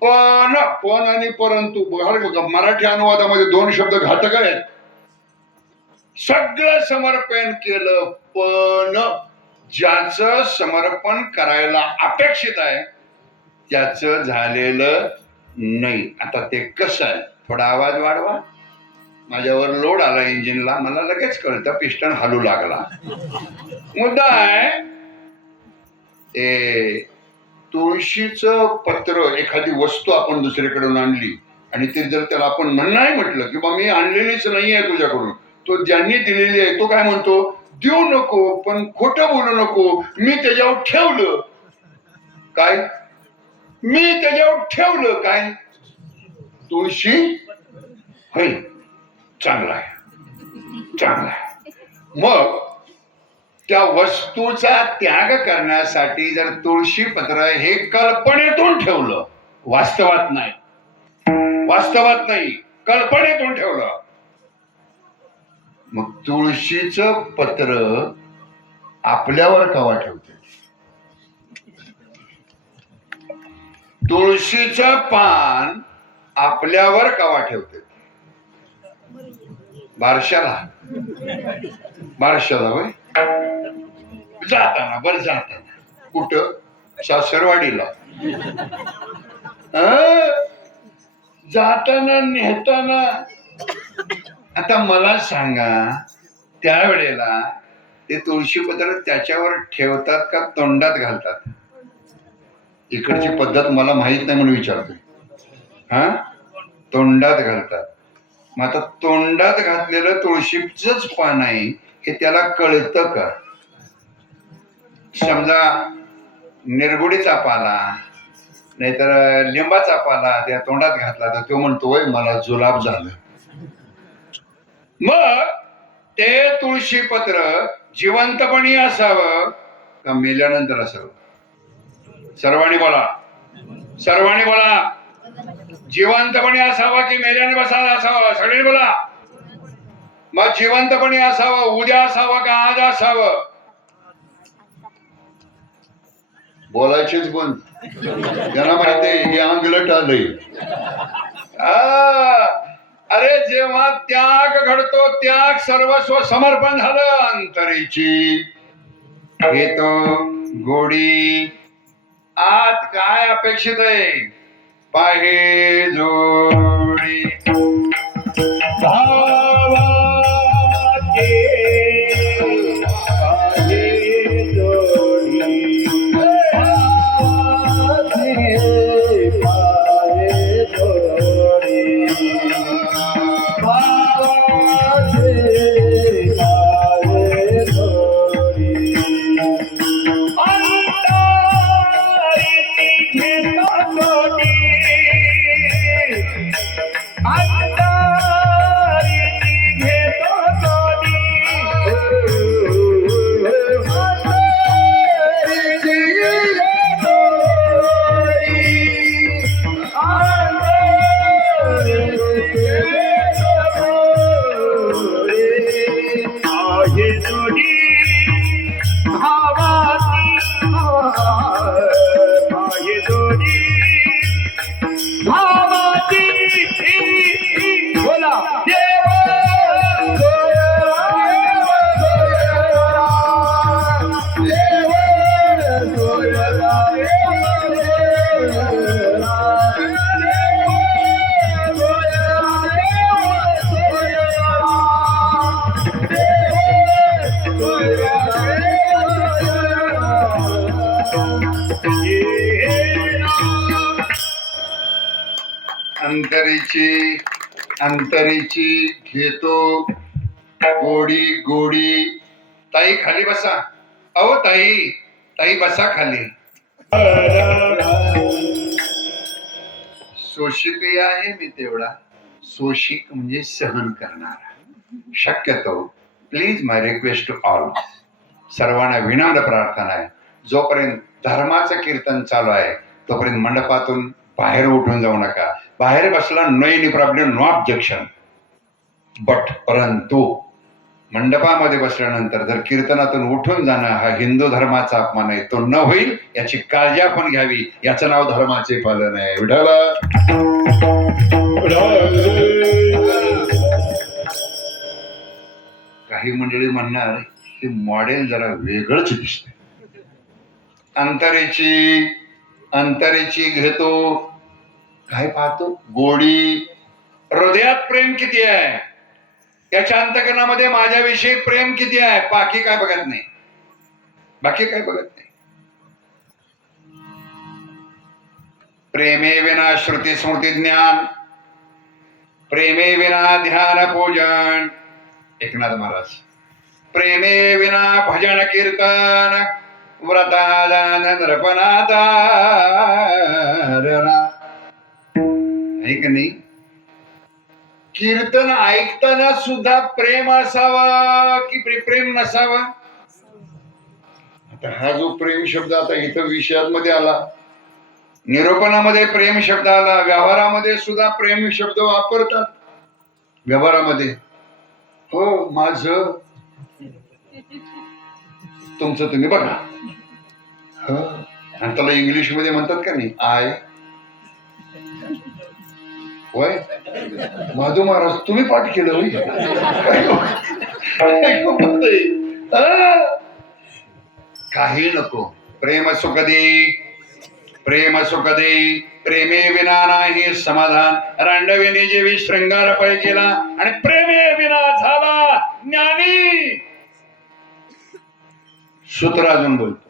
पण पण आणि परंतु. मराठी अनुवादामध्ये दोन शब्द घातक आहेत. सगळं समर्पण केलं, पण ज्याचं समर्पण करायला अपेक्षित आहे त्याचं झालेलं नाही. आता ते कसं आहे? थोडा आवाज वाढवा. माझ्यावर लोड आला इंजिनला, मला लगेच कळतं पिस्टन हलू लागला. मुद्दा आहे ते तुळशीचं पत्र, एखादी वस्तू आपण दुसरीकडून आणली आणि ते जर त्याला आपण नाही म्हटलं की बा मी आणलेलीच नाही आहे तुझ्याकडून, तो ज्यांनी दिलेली आहे तो काय म्हणतो? देऊ नको, पण खोटं बोलू नको, मी त्याच्यावर ठेवलं. काय? मी त्याच्यावर ठेवलं काय? तुळशी होय, चांगला आहे, चांगला आहे. मग त्या वस्तूचा त्याग करण्यासाठी जर तुळशी पत्र हे कल्पनेतून ठेवलं, वास्तवात नाही, वास्तवात नाही, कल्पनेतून ठेवलं, मग तुळशीचं पत्र आपल्यावर कवा ठेवते? तुळशीचं पान आपल्यावर कवा ठेवते? बारशाला. बारशाला होय, जाताना. बरं, जाताना कुठं? सासरवाडीला. जाताना नेताना. आता मला सांगा, त्यावेळेला ते तुळशीपत्र त्याच्यावर ठेवतात का तोंडात घालतात? इकडची पद्धत मला माहित नाही म्हणून विचारतोय. तोंडात घालतात. मग आता तोंडात घातलेलं तुळशीचंच पान आहे हे त्याला कळतं का? समजा निरगुडीचा पाला नाहीतर लिंबाचा पाला त्या तोंडात घातला तर तो म्हणतोय मला जुलाब झालं. मग ते तुळशीपत्र जिवंतपणी असावं का मेल्यानंतर असावं? सर्वांनी बोला, सर्वांनी बोला. जिवंतपणी असावं की मेल्याने बसायला असावं? सगळ्यांनी बोला. मग जिवंतपणी असावं, उद्या असावं का आज असावं? बोलायचीच बंद. त्यांना माहिती हे अंगलट आलंय. अरे जेव्हा त्याग घडतो, त्याग सर्वस्व समर्पण झालं अंतरीची, घेतो गोडी. आत काय अपेक्षित आहे? पाहे जोडी भावाचे पाहे जोडी, भावाचे पाहे जोडी, भावाचे पाहे जोडी. अंतरी घेतो जोडी, अंतरी अंतरीची अंतरीची घेतो गोडी गोडी. ताई खाली बसा. अहो ताई, ताई बसा खाली. शोषिक आहे मी तेवढा. शोषिक म्हणजे सहन करणारा. शक्यतो please my request to all, सर्वांना विनम्र प्रार्थना आहे, जोपर्यंत धर्माचं कीर्तन चालू आहे तोपर्यंत मंडपातून बाहेर उठून जाऊ नका. बाहेर बसला no any problem, no objection. But परंतु मंडपामध्ये बसल्यानंतर जर कीर्तनातून उठून जाणं हा हिंदू धर्माचा अपमान आहे, तो न होईल याची काळजी आपण घ्यावी. याचं नाव धर्माचे पालन आहे. विठ्ठल. काही मंडळी म्हणणार हे मॉडेल जरा वेगळंच दिसतंय. अंतरेची अंतरेची घेतो काय पाहतो गोडी. हृदयात प्रेम किती आहे, त्याच्या अंतकरणामध्ये माझ्याविषयी प्रेम किती आहे, बाकी काय बघत नाही. बाकी काय बघत नाही. प्रेमे विना श्रुती स्मृती ज्ञान, प्रेमे विना ध्यान पूजन. एकनाथ महाराज. प्रेमे विना भजन कीर्तन व्रतादान नृपनाथा. आहे का नाही. कीर्तन ऐकताना सुद्धा प्रेम असावा की प्रेम नसावा. आता हा जो प्रेम शब्द आता इथं विषयांमध्ये आला, निरूपणामध्ये प्रेम शब्द आला, व्यवहारामध्ये सुद्धा प्रेम शब्द वापरतात. व्यवहारामध्ये हो माझं तुमचं तुम्ही बघा. आणि त्याला इंग्लिश मध्ये म्हणतात का नाही आय. होय माधव महाराज तुम्ही पाठ केलं होय. काही नको. प्रेम सुख दे, प्रेम सुख दे. प्रेमे विना नाही समाधान. रांडवेने जेवी शृंगार पळ केला आणि प्रेमे विना झाला ज्ञानी. सूत्र अजून बोलतो.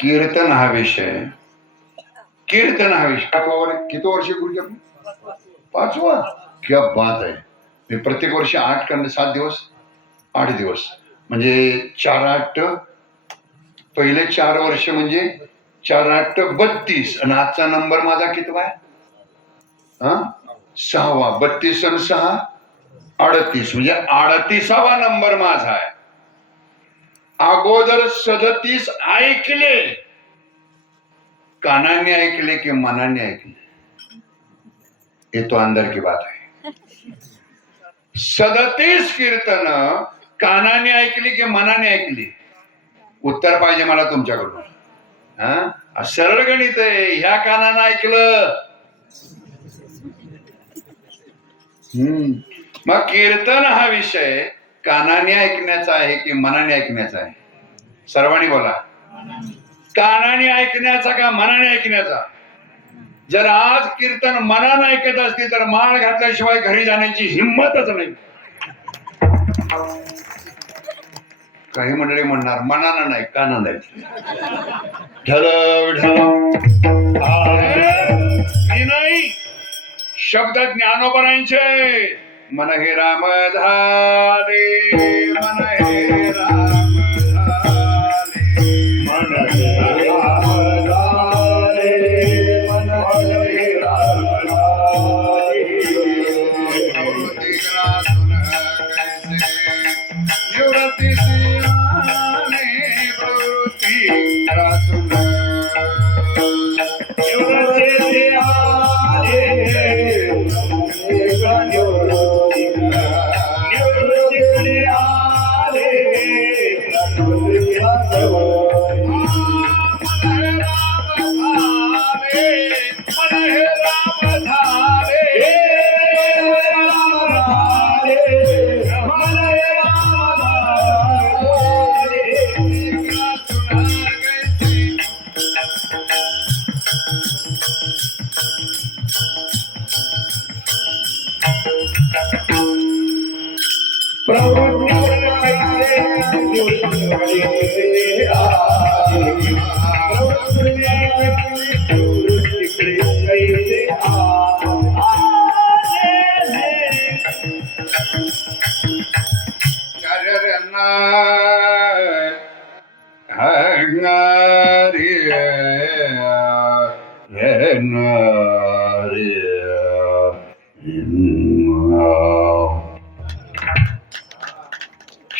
कीर्तन हा विषय, कीर्तन हा विषय किती वर्ष गुरुजी आपण 5वा. क्या बात आहे. मी प्रत्येक वर्षी 8 करणे 7 दिवस 8 दिवस म्हणजे 4 8 पहिले 4 वर्ष म्हणजे 4 8 32 आणि आजचा नंबर माझा कितवा आहे. 6वा. 32 आणि 6 38 म्हणजे 38वा नंबर माझा आहे. अगोदर 37 ऐकले. कानाने ऐकले की मनाने ऐकले हे तो अंदर की बात आहे. 37 कीर्तन कानाने ऐकली की मनाने ऐकली. उत्तर पाहिजे मला तुमच्याकडून. सरळ गणित आहे. ह्या कानानं ऐकलं. मग कीर्तन हा विषय कानाने ऐकण्याचा आहे की मनाने ऐकण्याचा आहे. सर्वांनी बोला. कानाने ऐकण्याचा का मनाने ऐकण्याचा. जर आज कीर्तन मनाने ऐकत असते तर माळ घातल्याशिवाय घरी जाण्याची हिंमतच नाही. काही मंडळी म्हणणार मनानं नाही कानानं ऐकलं. नाही शब्द ज्ञानोबरांचे. मन हे राम झाले, मन हे राम झाले, मन हे राम झाले, मन हे राम झाले. निवृत्ती सिंहाने प्रवृत्ती रासून. प्रभु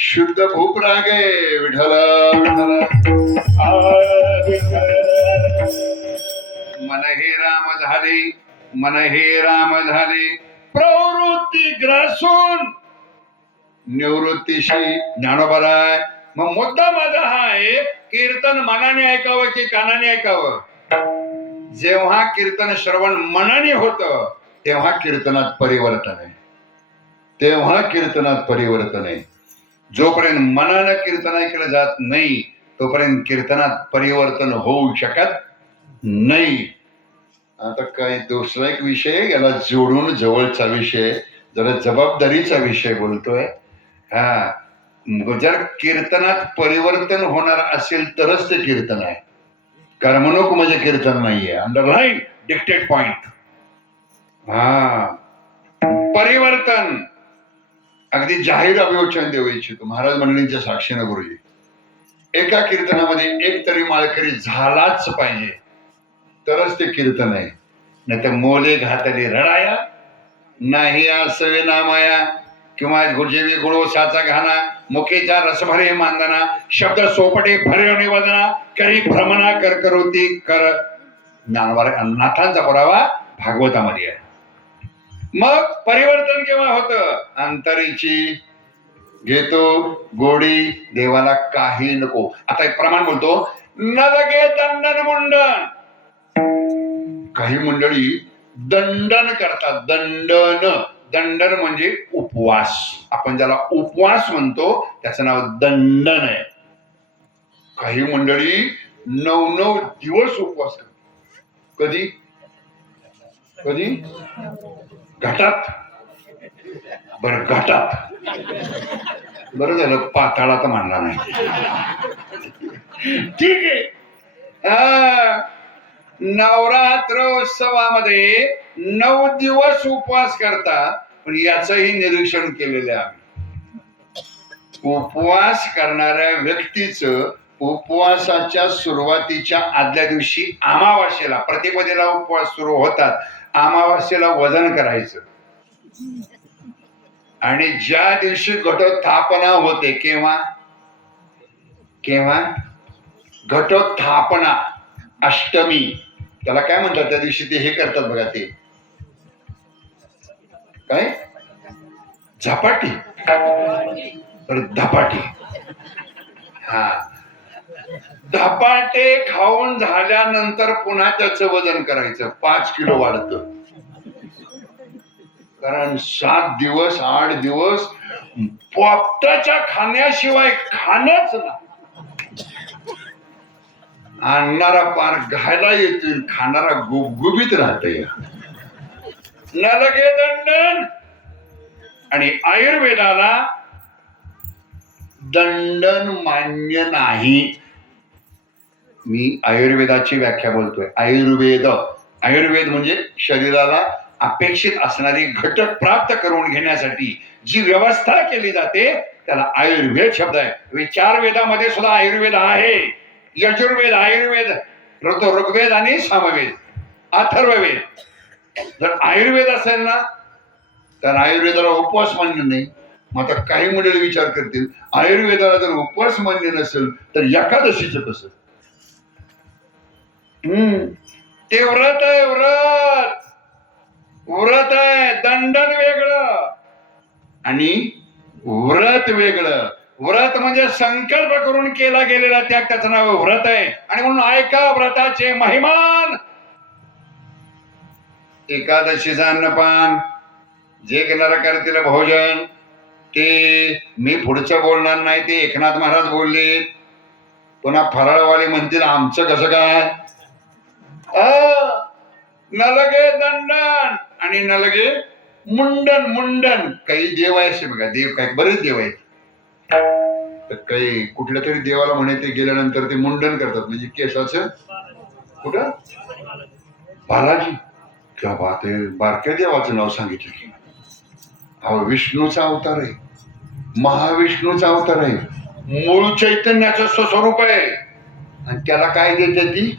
शुद्ध भूपराग आहे विठ्ठल विठ्ठल. मन हे राम झाले, मन हे राम झाले, प्रवृत्ती ग्रासून निवृत्तीशी ज्ञानोबराय. मग मुद्दा माझा हा आहे, कीर्तन मनाने ऐकावं की कानाने ऐकावं? जेव्हा कीर्तन श्रवण मनाने होतं तेव्हा कीर्तनात परिवर्तन आहे, तेव्हा कीर्तनात परिवर्तन आहे. जोपर्यंत मनानं कीर्तन ऐकलं जात नाही तोपर्यंत कीर्तनात परिवर्तन होऊ शकत नाही. आता काय दुसरा एक विषय याला जोडून जवळचा विषय, जरा जबाबदारीचा विषय बोलतोय. हा, जर कीर्तनात परिवर्तन होणार असेल तरच ते कीर्तन आहे. कर्मणूक म्हणजे कीर्तन नाहीये. Underline dictate point. हा, परिवर्तन अगदी जाहीर अभिवचन देऊ इच्छितो महाराज मंडळींच्या साक्षीनं. गुरुजी, एका कीर्तनामध्ये एक तरी माळकरी झालाच पाहिजे तरच ते कीर्तन आहे. नाही तर मोले घातले रडाया, नाही असवे नामाया, किंवा गुरुजेवी गुळोसाचा घाना, मुखेचा रसभरे मांदना, शब्द सोपटे भरे निवदना, करी भ्रमणा कर करोती कर. नाथांचा पुरावा भागवतामध्ये आहे. मग परिवर्तन केव्हा होतं? अंतरीची घेतो गोडी, देवाला काही नको. आता एक प्रमाण बोलतो, न लगे दंडन मुंडन. काही मंडळी दंडन करतात. दंडन, दंडन म्हणजे उपवास. आपण ज्याला उपवास म्हणतो त्याचं नाव दंडन आहे. काही मंडळी 9 दिवस उपवास करतात. कधी कधी घाटात. बरं घाटात, बरं झालं पाताळात मानला नाही. ठीक आहे. नवरात्रोत्सवामध्ये 9 दिवस उपवास करतात. पण याचंही निरीक्षण केलेलं आहे आम्ही. उपवास करणाऱ्या व्यक्तीचं उपवासाच्या सुरुवातीच्या आदल्या दिवशी अमावास्येला, प्रतिपदेला उपवास सुरू होतात, अमावास्येला वजन करायचं. आणि ज्या दिवशी घटोत्थापना होते, केव्हा केव्हा घटोत्थापना, अष्टमी, त्याला काय म्हणतात त्या दिवशी ते हे करतात बघा, ते काय झपाटी, धपाटी. हा, धपाटे खाऊन झाल्यानंतर पुन्हा त्याचं वजन करायचं. 5 किलो वाढतं. कारण 7 दिवस 8 दिवस पोपटाच्या खाण्याशिवाय खाणच ना. आणणारा पार घायला येतील, खाणारा गुबगुबीत राहतय. न लगे दंडन. आणि आयुर्वेदाला दंडन मान्य नाही. मी आयुर्वेदाची व्याख्या बोलतोय. आयुर्वेद, आयुर्वेद म्हणजे शरीराला अपेक्षित असणारी घटक प्राप्त करून घेण्यासाठी जी व्यवस्था केली जाते त्याला आयुर्वेद शब्द आहे. 4 वेदामध्ये सुद्धा आयुर्वेद आहे. यजुर्वेद, आयुर्वेद, ऋग्वेद आणि सामवेद, अथर्ववेद. जर आयुर्वेद असेल ना तर आयुर्वेदाला उपवास मान्य नाही. मग आता काही मंडळी विचार करतील, आयुर्वेदाला जर उपवास मान्य नसेल तर एकादशीचं कसं? ते व्रत आहे, व्रत. व्रत आहे. दंडन वेगळं आणि व्रत वेगळं. व्रत म्हणजे संकल्प करून केला गेलेला त्याग, त्याचं नाव व्रत आहे. आणि म्हणून ऐका व्रताचे महिमान. एकादशीचा अन्नपान, जे घेणारा करतील भोजन, ते मी पुढचं बोलणार नाही, ते एकनाथ महाराज बोलले. पुन्हा फराळवाले म्हणतील आमचं कसं काय? नलगे दंडन आणि नलगे मुंडन. मुंडन, काही देव आहे असे बघा, देव काय बरेच देव आहेत. तर काही कुठल्या तरी देवाला म्हणे ते गेल्यानंतर ते मुंडन करतात, म्हणजे केसाचं. कुठं? बालाजी. क्या बात आहे. बारक्या देवाचं नाव सांगितलं की. अहो, विष्णूचा अवतार आहे, महाविष्णूचा अवतार आहे, मूळ चैतन्याचं स्वरूप आहे. आणि त्याला काय देते ती?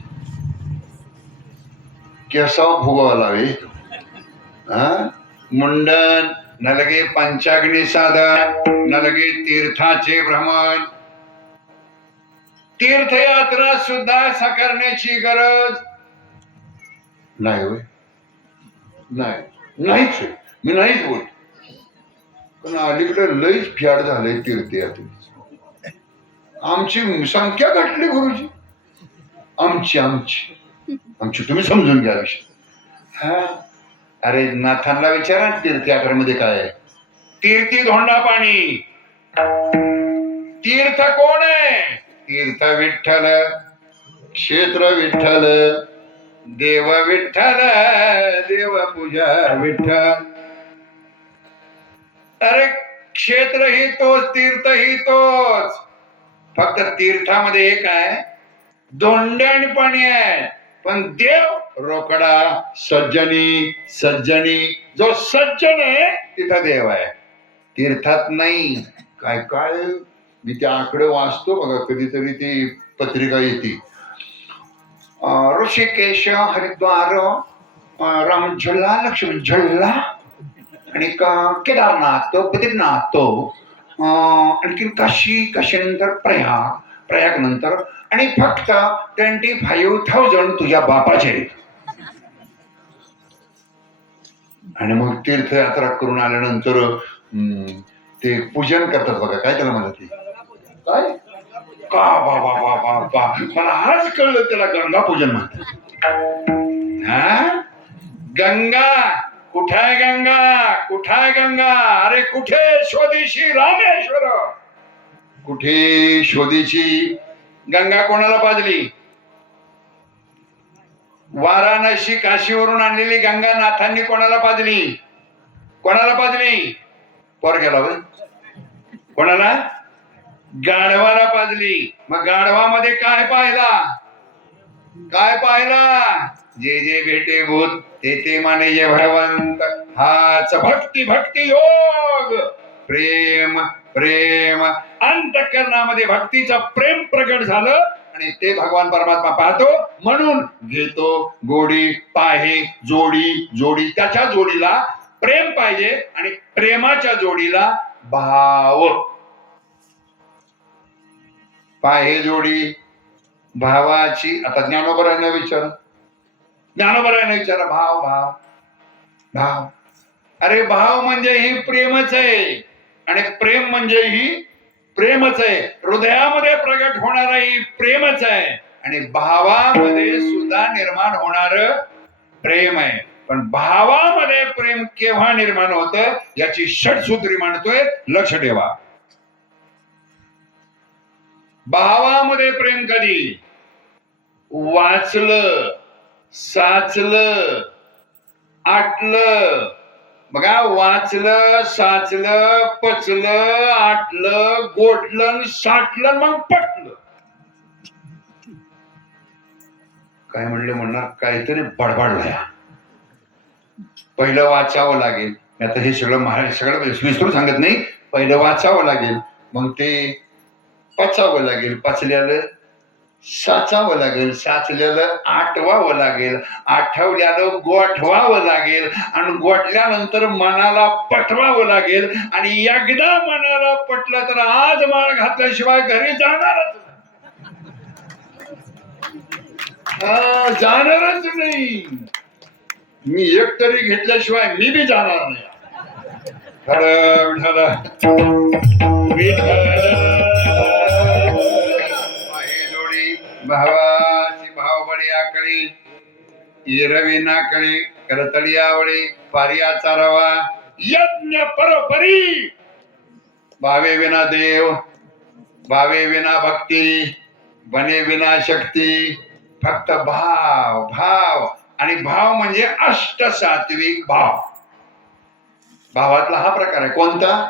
केसाव फुगवालावे मुंडन न लगे पंचाग्नी साधन न लगे तीर्थाचे भ्रमण. तीर्थयात्रा सुद्धा करण्याची गरज नाही होय. नाहीच होय. मी नाहीच बोल. पण अलीकडे लईच फ्याड झालंय तीर्थयात्रेची. आमची संख्या घटली गुरुजी. आमची तुम्ही समजून घ्या विषय. हा अरे नाथांना विचारा तीर्थयात्रेमध्ये काय आहे. तीर्थी धोंडा पाणी. तीर्थ कोण आहे. तीर्थ विठ्ठल, क्षेत्र विठ्ठल, देव विठ्ठल, देव पूजा विठ्ठल. अरे क्षेत्र ही तोच, तीर्थ ही तोच. फक्त तीर्थामध्ये एक आहे धोंड आणि पाणी आहे. पण देव रोकडा सज्जनी. जो सज्जन आहे तिथं देव आहे, तीर्थात नाही. काय काय मी त्या आकडे वाचतो बघा, कधीतरी ती पत्रिका येते. ऋषिकेश, हरिद्वार, राम झुल्ला, लक्ष्मण झुल्ला आणि केदारनाथ, बद्रीनाथ, आणखी काशीनंतर प्रयाग नंतर आणि फक्त 25,000 तुझ्या बापाचे. आणि मग तीर्थयात्रा करून आल्यानंतर ते पूजन करतात बघा. काय त्याला म्हणतात ते काय का बाबा मला आज कळलं त्याला गंगा पूजन म्हणतात. हा गंगा कुठाय गंगा. अरे कुठे शोधीशी रामेश्वर. कुठे शोधीची गंगा कोणाला पाजली. वाराणसी काशीवरून आणलेली गंगा नाथांनी कोणाला पाजली. पोर गेला कोणाला. गाढवाला पाजली. मग गाढवामध्ये काय पाहिला. जे भेटे भूत ते माने जे भगवंत. हाच भक्ती योग. प्रेम अंतःकरणामध्ये भक्तीचं प्रेम प्रगट झालं आणि ते भगवान परमात्मा पाहतो. म्हणून घेतो गोडी पाहे जोडी. त्याच्या जोडीला प्रेम पाहिजे आणि प्रेमाच्या जोडीला भाव. पाहे जोडी भावाची. आता ज्ञानोबरांना विचारा भाव. अरे भाव म्हणजे ही प्रेमच आहे आणि प्रेम म्हणजे ही प्रेमच आहे. हृदयामध्ये प्रगट होणार ही प्रेमच आहे आणि भावामध्ये सुद्धा निर्माण होणार प्रेम आहे. पण भावामध्ये प्रेम केव्हा निर्माण होतं याची षटसूत्री मांडतोय, लक्ष ठेवा. भावामध्ये प्रेम कधी. वाचलं, साचलं, आटलं. बघा वाचलं, साचलं, पचलं, आटलं, गोठलं, साठलं, मग पटलं. काय म्हणणार काहीतरी बडबडलाय. पहिलं वाचावं लागेल. आता हे सगळं विस्तृत सांगत नाही. पहिलं वाचावं लागेल, मग ते पचावं लागेल, पचल्याला साचावं लागेल, साचलेलं आठवावं लागेल, आठवल्यानं गोठवावं लागेल आणि गोठल्यानंतर मनाला पटवावं लागेल. आणि एकदा मनाला पटलं तर आज माळ घातल्याशिवाय घरी जाणारच नाही. मी एक तरी घेतल्याशिवाय मी बी जाणार नाही. भावाची भावबळी आकळी, इरवी नाकळी, करतळी आवळी, पारियाचा रवा, यज्ञ परोपरी. भावे विना देव, भावे विना भक्ती, बने विना शक्ती. फक्त भाव आणि भाव म्हणजे अष्टसात्विक भाव. भावातला हा प्रकार आहे. कोणता.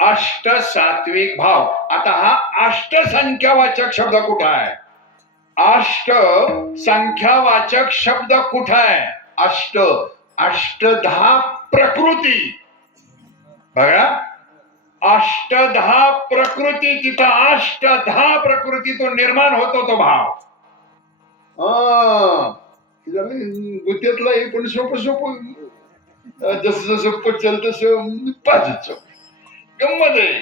अष्टसात्विक भाव. आता हा अष्टसंख्यावाचक शब्द कुठं आहे. अष्ट संख्यावाचक शब्द कुठं आहे. अष्टधा प्रकृती. बघा अष्टधा प्रकृती. तिथं अष्टधा प्रकृतीतून निर्माण होतो तो भाव. जरा गुत्यातला आहे पण सोपं जसं जसं पचल तसं पाच गंमत आहे.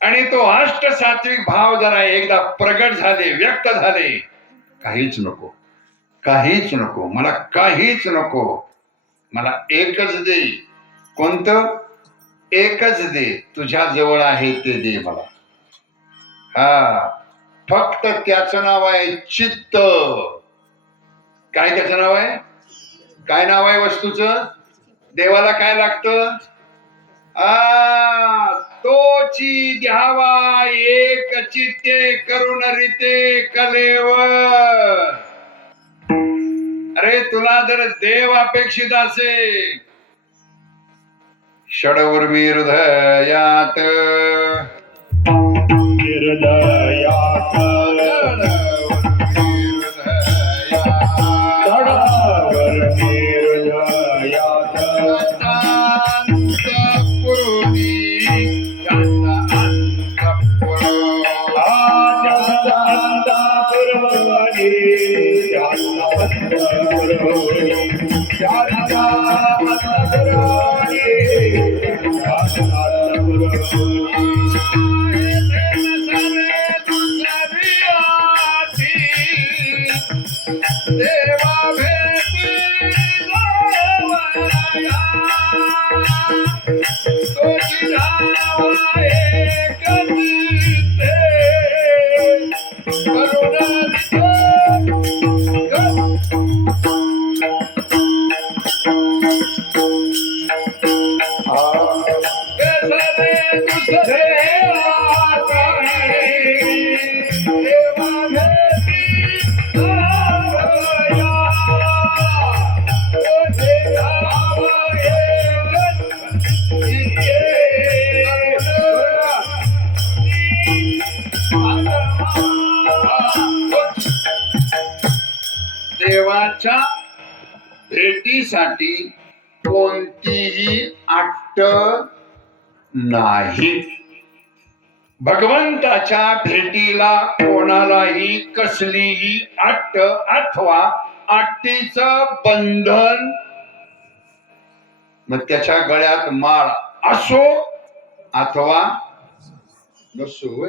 आणि तो अष्ट सात्विक भाव जरा एकदा प्रगट झाले, व्यक्त झाले, काहीच नको, काहीच नको, मला काहीच नको, मला एकच दे. कोणतं? एकच दे, तुझ्या जवळ आहे ते दे मला. हा, फक्त त्याचं नाव आहे चित्त. काय त्याचं नाव आहे? काय नाव आहे वस्तूचं? देवाला काय लागतं? तोची द्यावा एक चित्ते करून रीते कलेवर. अरे तुला जर देव अपेक्षित असेल, षडउर्मी हृदयात देवाच्या भेटीसाठी कोणतीही अट नाही. भगवंताच्या भेटीला कोणालाही कसलीही अट अथवा अटीचं बंधन, मग त्याच्या गळ्यात माळ असो अथवा नसो.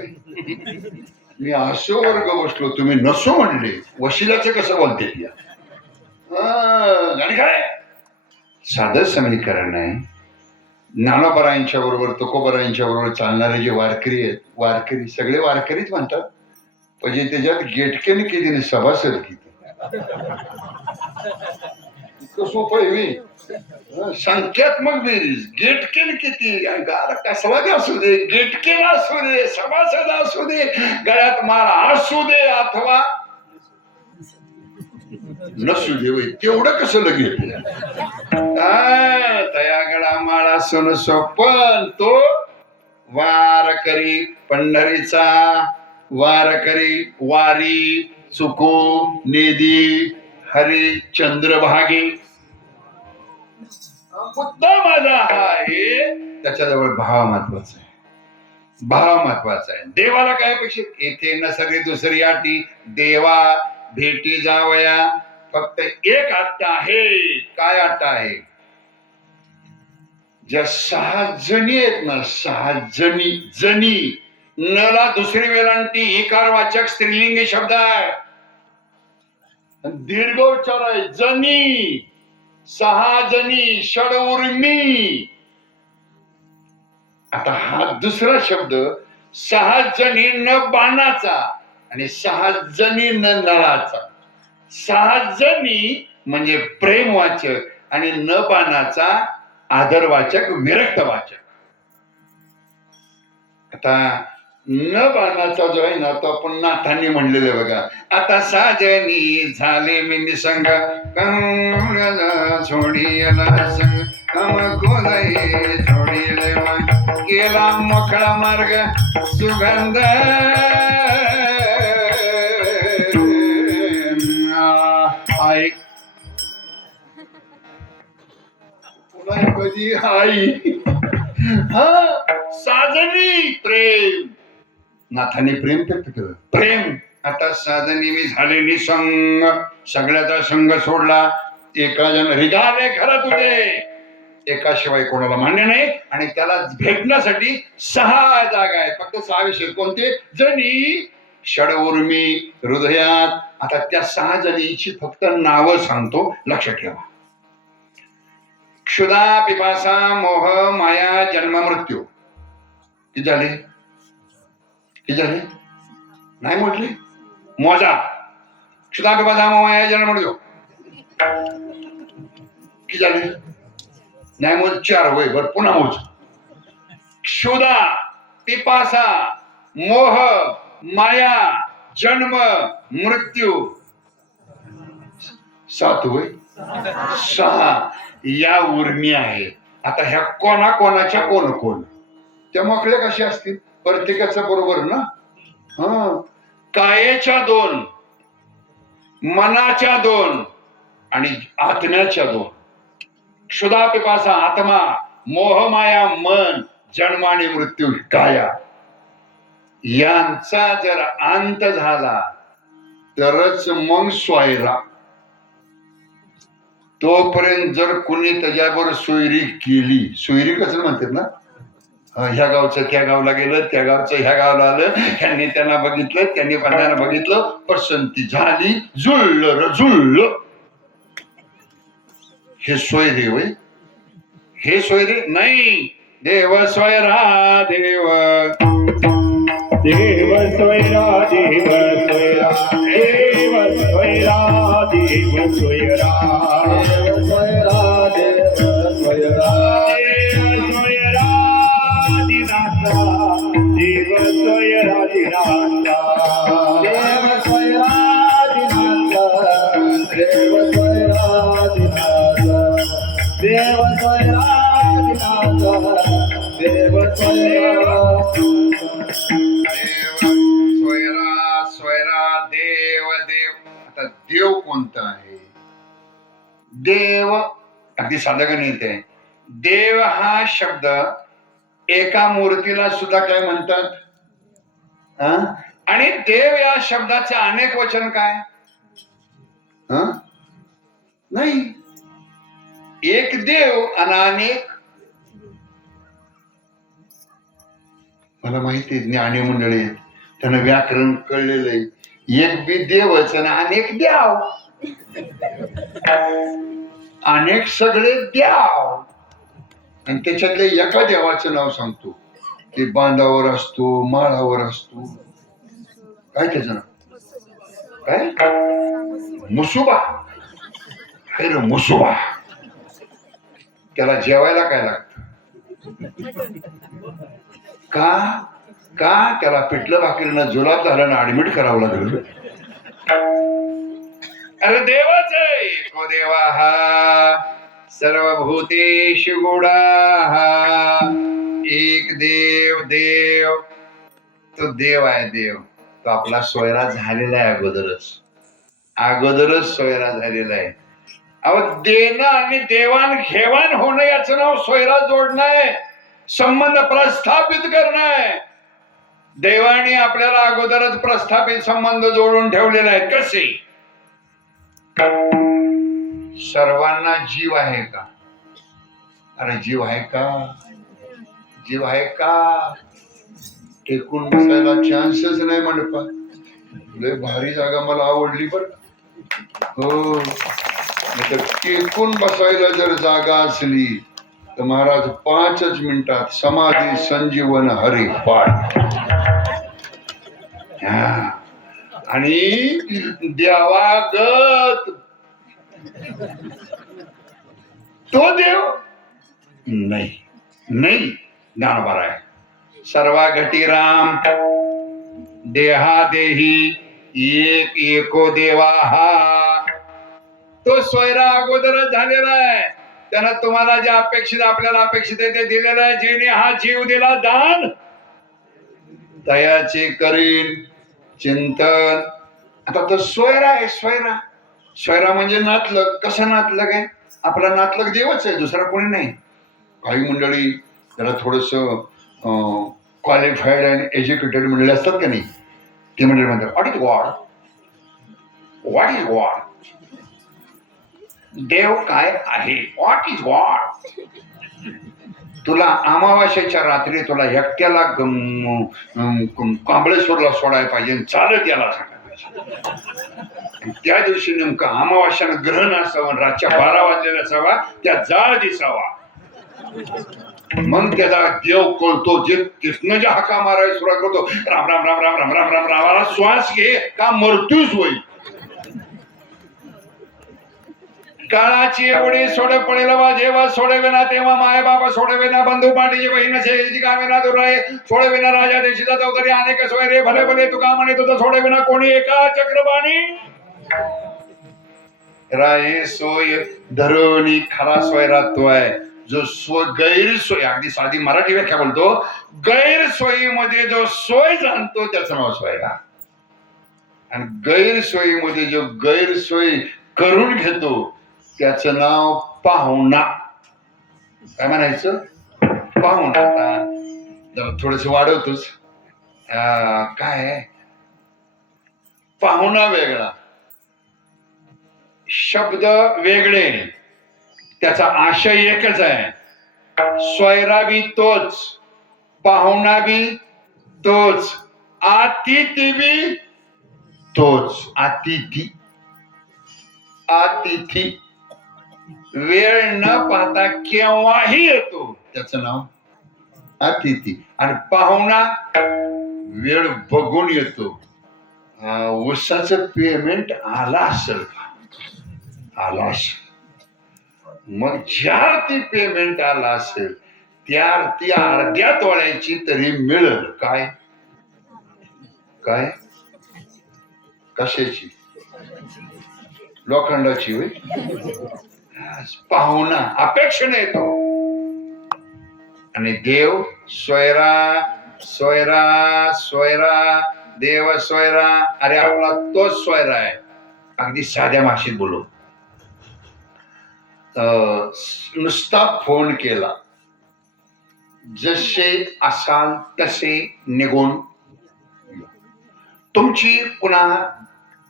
मी असो वर्ग बसलो, तुम्ही नसो म्हणले, वशिलाचं कसं बोलते ती? आणि काय साधं समीकरण आहे. ज्ञानोबरायांच्या बरोबर तुकोबरायांच्या बरोबर चालणारे जे वारकरी आहेत, वारकरी सगळे वारकरीच म्हणतात, म्हणजे त्याच्यात गेटकेने केली नाही, सभासद किती सोपं आहे मी. संख्यात्मक बेरीज, गेटकेन किती, कसला बी असू दे, गेटकेन असू दे, सभासद असू दे, गळ्यात माळ असू दे अथवा नसू दे, तेवढं कसं लगेच तया गळा माळ असो नसो, पण तो वारकरी पंढरीचा, वारकरी वारी चुको नेदी हरी चंद्रभागे. मुद्दा माझा हा आहे, त्याच्याजवळ भाव महत्वाचा आहे, भाव महत्वाचा आहे. देवाला काय अपेक्षित? येथे न सगळी दुसरी अटी, देवा भेटी जावया फक्त एक अट आहे. काय अट आहे? ज्या 6 जणी आहेत ना, 6 जणी, नला दुसरी वेलांटी इकारवाचक स्त्रीलिंगी शब्द आहे, दीर्घ उच्चार आहे. जनी, 6 जणी, षडउर्मी. आता हा दुसरा शब्द 6 जणी न बाणाचा आणि 6 जणी न नळाचा. 6 जणी म्हणजे प्रेमवाचक आणि न बाणाचा आदरवाचक विरक्तवाचक. आता न बाणाचा जो आहे ना, तो आपण नाथांनी म्हणलेलं आहे बघा. आता साजनी झाले मी निसंग सोडियला संग केला मोकळा मार्ग सुगंध ऐक पुन्हा कधी आई. हा, साजनी प्रेम, नाथाने प्रेम व्यक्त केलं. प्रेम. आता साधनी मी झाले निसंग, सगळ्याचा संग सोडला, एका जण रिगाले खरं तुझे एकाशिवाय कोणाला मान्य नाही आणि त्याला भेटण्यासाठी 6 जागा आहेत. फक्त 6 विषय कोणते? जणी षडउर्मी हृदयात. आता त्या 6 जणीची फक्त नावं सांगतो, लक्ष ठेवा. क्षुधा पिपासा मोह माया जन्म मृत्यू. किती झाले? किती झाले? नाही म्हटले? मोजा. क्षुधा पिपासा मोह माया जन्म मृत्यू किती झाले? नाही मोज 4 होय. बर पुन्हा मोज. क्षुधा पिपासा मोह माया जन्म मृत्यू 7 होय. 6 या उर्मी आहेत. आता ह्या कोणाच्या कोण त्या मोकळ्या कशा असतील? प्रत्येकाचं बरोबर ना. कायेच्या 2, मनाच्या 2 आणि आत्म्याच्या 2. क्षुधा पिपासा आत्मा, मोह माया मन, जन्म आणि मृत्यू काया. यांचा जर अंत झाला तरच मग स्वैरा. तोपर्यंत जर कुणी त्याच्याबरोबर सोयरी केली, सोयरी कसं म्हणतात ना, ह्या गावचं त्या गावला गेलं, त्या गावचं ह्या गावला आलं, ह्यांनी त्यांना बघितलं, त्यांनी त्यांना बघितलं, पसंती झाली, जुळलं. हे सोयरे होय? हे सोयरे नाही. देव स्वैरा देव, देव स्वैरा देव स्वैरा, देव स्वैरा देव स्वैरा, देव स्वैरा देव स्वैरा, देव स्वैरा दिनाचा, देव स्वैरा दिनाचा, देव स्वैरा दिनाचा, देव स्वैरा दिनाचा, देव स्वैरा दिनाचा, देव स्वैरा. स्वैरा देव देव. आता देव कोणता आहे? देव अगदी साधं गणित आहे. देव हा शब्द एका मूर्तीला सुद्धा काय म्हणतात? आणि देव या शब्दाचे अनेक वचन काय? नाही. एक देव आणि अनेक. मला माहिती आहे ज्ञानी मंडळी आहेत, त्यांना व्याकरण कळलेलं आहे. एक बी देवच आणि अनेक द्याव, अनेक सगळे द्याव. आणि त्याच्यातले एका देवाचं नाव सांगतो, ते बांधावर असतो, माळावर असतो. काय त्याचं नाव? काय? मुसुबा. काय रे मुसुबा? त्याला जेवायला काय लागतं? का त्याला पिठलं भाकरीनं जुलाब झालं ना ऍडमिट करावं लागलं. अरे देवच आहे. एको देवा हा सर्वभूतेषु गुणाः. एक देव. देव तो देव आहे. देव तो आपला सोयरा झालेला आहे. अगोदरच सोयरा झालेला आहे. अहो देणं आणि देवाण घेवाण होणं याचं नाव सोयरा जोडणं आहे, संबंध प्रस्थापित करणं आहे. देवाने आपल्याला अगोदरच प्रस्थापित संबंध जोडून ठेवलेले आहेत. कसे? सर्वांना जीव आहे का? अरे जीव आहे का? जीव आहे का? टेकून बसायला चान्सच नाही मंडपात. लय भारी जागा मला आवडली बर. हो, टेकून बसायला जर जागा असली तर महाराज 5च मिनिटात समाधी संजीवन हरी पाठ. आणि देवागत तो देव नाही. ज्ञानोबा आहे. सर्वा घटी राम देहा देही एक एको देवा हा. तो स्वैरा अगोदरच झालेला आहे. त्यानं तुम्हाला जे अपेक्षित, आपल्याला अपेक्षित आहे ते दिलेलं आहे. जेणे हा जीव दिला दान, तयाचे करीन चिंतन. आता तो स्वैरा आहे. स्वैरा म्हणजे नातलग. कसं नातलग आहे? आपला नातलग देवच आहे, दुसरा कोणी नाही. काही मंडळी त्याला थोडस क्वालिफाईड अँड एज्युकेटेड मंडळी असतात का नाही, ते मंडळी म्हणतात व्हॉट इज गॉड. देव काय आहे? What is God? तुला अमावास्येच्या रात्री तुला एकट्याला कांबळेश्वरला सोडायला पाहिजे, चालत याला सांगायला पाहिजे. त्या दिवशी नेमकं अमावास्यानं ग्रहण असावं, रातच्या 12 वाजलेला असावा, त्या जाळ दिसावा. मग त्याला देव कळतो. जे कृष्ण ज्या हाका मारायला सुरुवात करतो, राम राम राम राम राम राम राम रामाला श्वास घे का मृत्यूच होईल. काळाची एवढी सोडे पडेल वा जेव्हा सोडवेना तेव्हा माय बाबा सोडवेना, बंधू पाठीची बहीण शेजी गावेना दुराय सोडवेना, राजा देशीचा चौधरी अनेक सोय रे भले भले तुका म्हणे तुझं सोडवेना कोणी एका चक्रबाणी. राय सोय धरुणी खरा सोयरा तो आहे जो गैरसोय, अगदी साधी मराठी व्याख्या बोलतो, गैरसोयीमध्ये जो सोय जाणतो त्याचं नाव सोयरा, आणि गैरसोयीमध्ये जो गैरसोय करून घेतो त्याचं नाव पाहुणा. काय म्हणायचं? पाहुणा. जरा थोडस वाढवतोच. काय पाहुणा वेगळा, शब्द वेगळे, त्याचा आशय एकच आहे. सोयरा बी तोच, पाहुणा बी तोच, अतिथी बी तोच. अतिथी अतिथी वेळ न पाहता केव्हाही येतो, त्याचं नाव अतिथी. आणि पाहुणा वेळ बघून येतो. उसाचं पेमेंट आला असेल का? आला असेल. मग ज्या ती पेमेंट आला असेल त्या ती अर्ध्या तोळ्याची तरी मिळेल. काय काय कशाची? लोखंडाची होय. पाहुणा अपेक्षेने येतो. आणि देव सोयरा सोयरा सोयरा, देव सोयरा. अरे आपला तोच सोयरा आहे. अगदी साध्या भाषेत बोलू, नुसता फोन केला, जसे असाल तसे निघून तुमची पुन्हा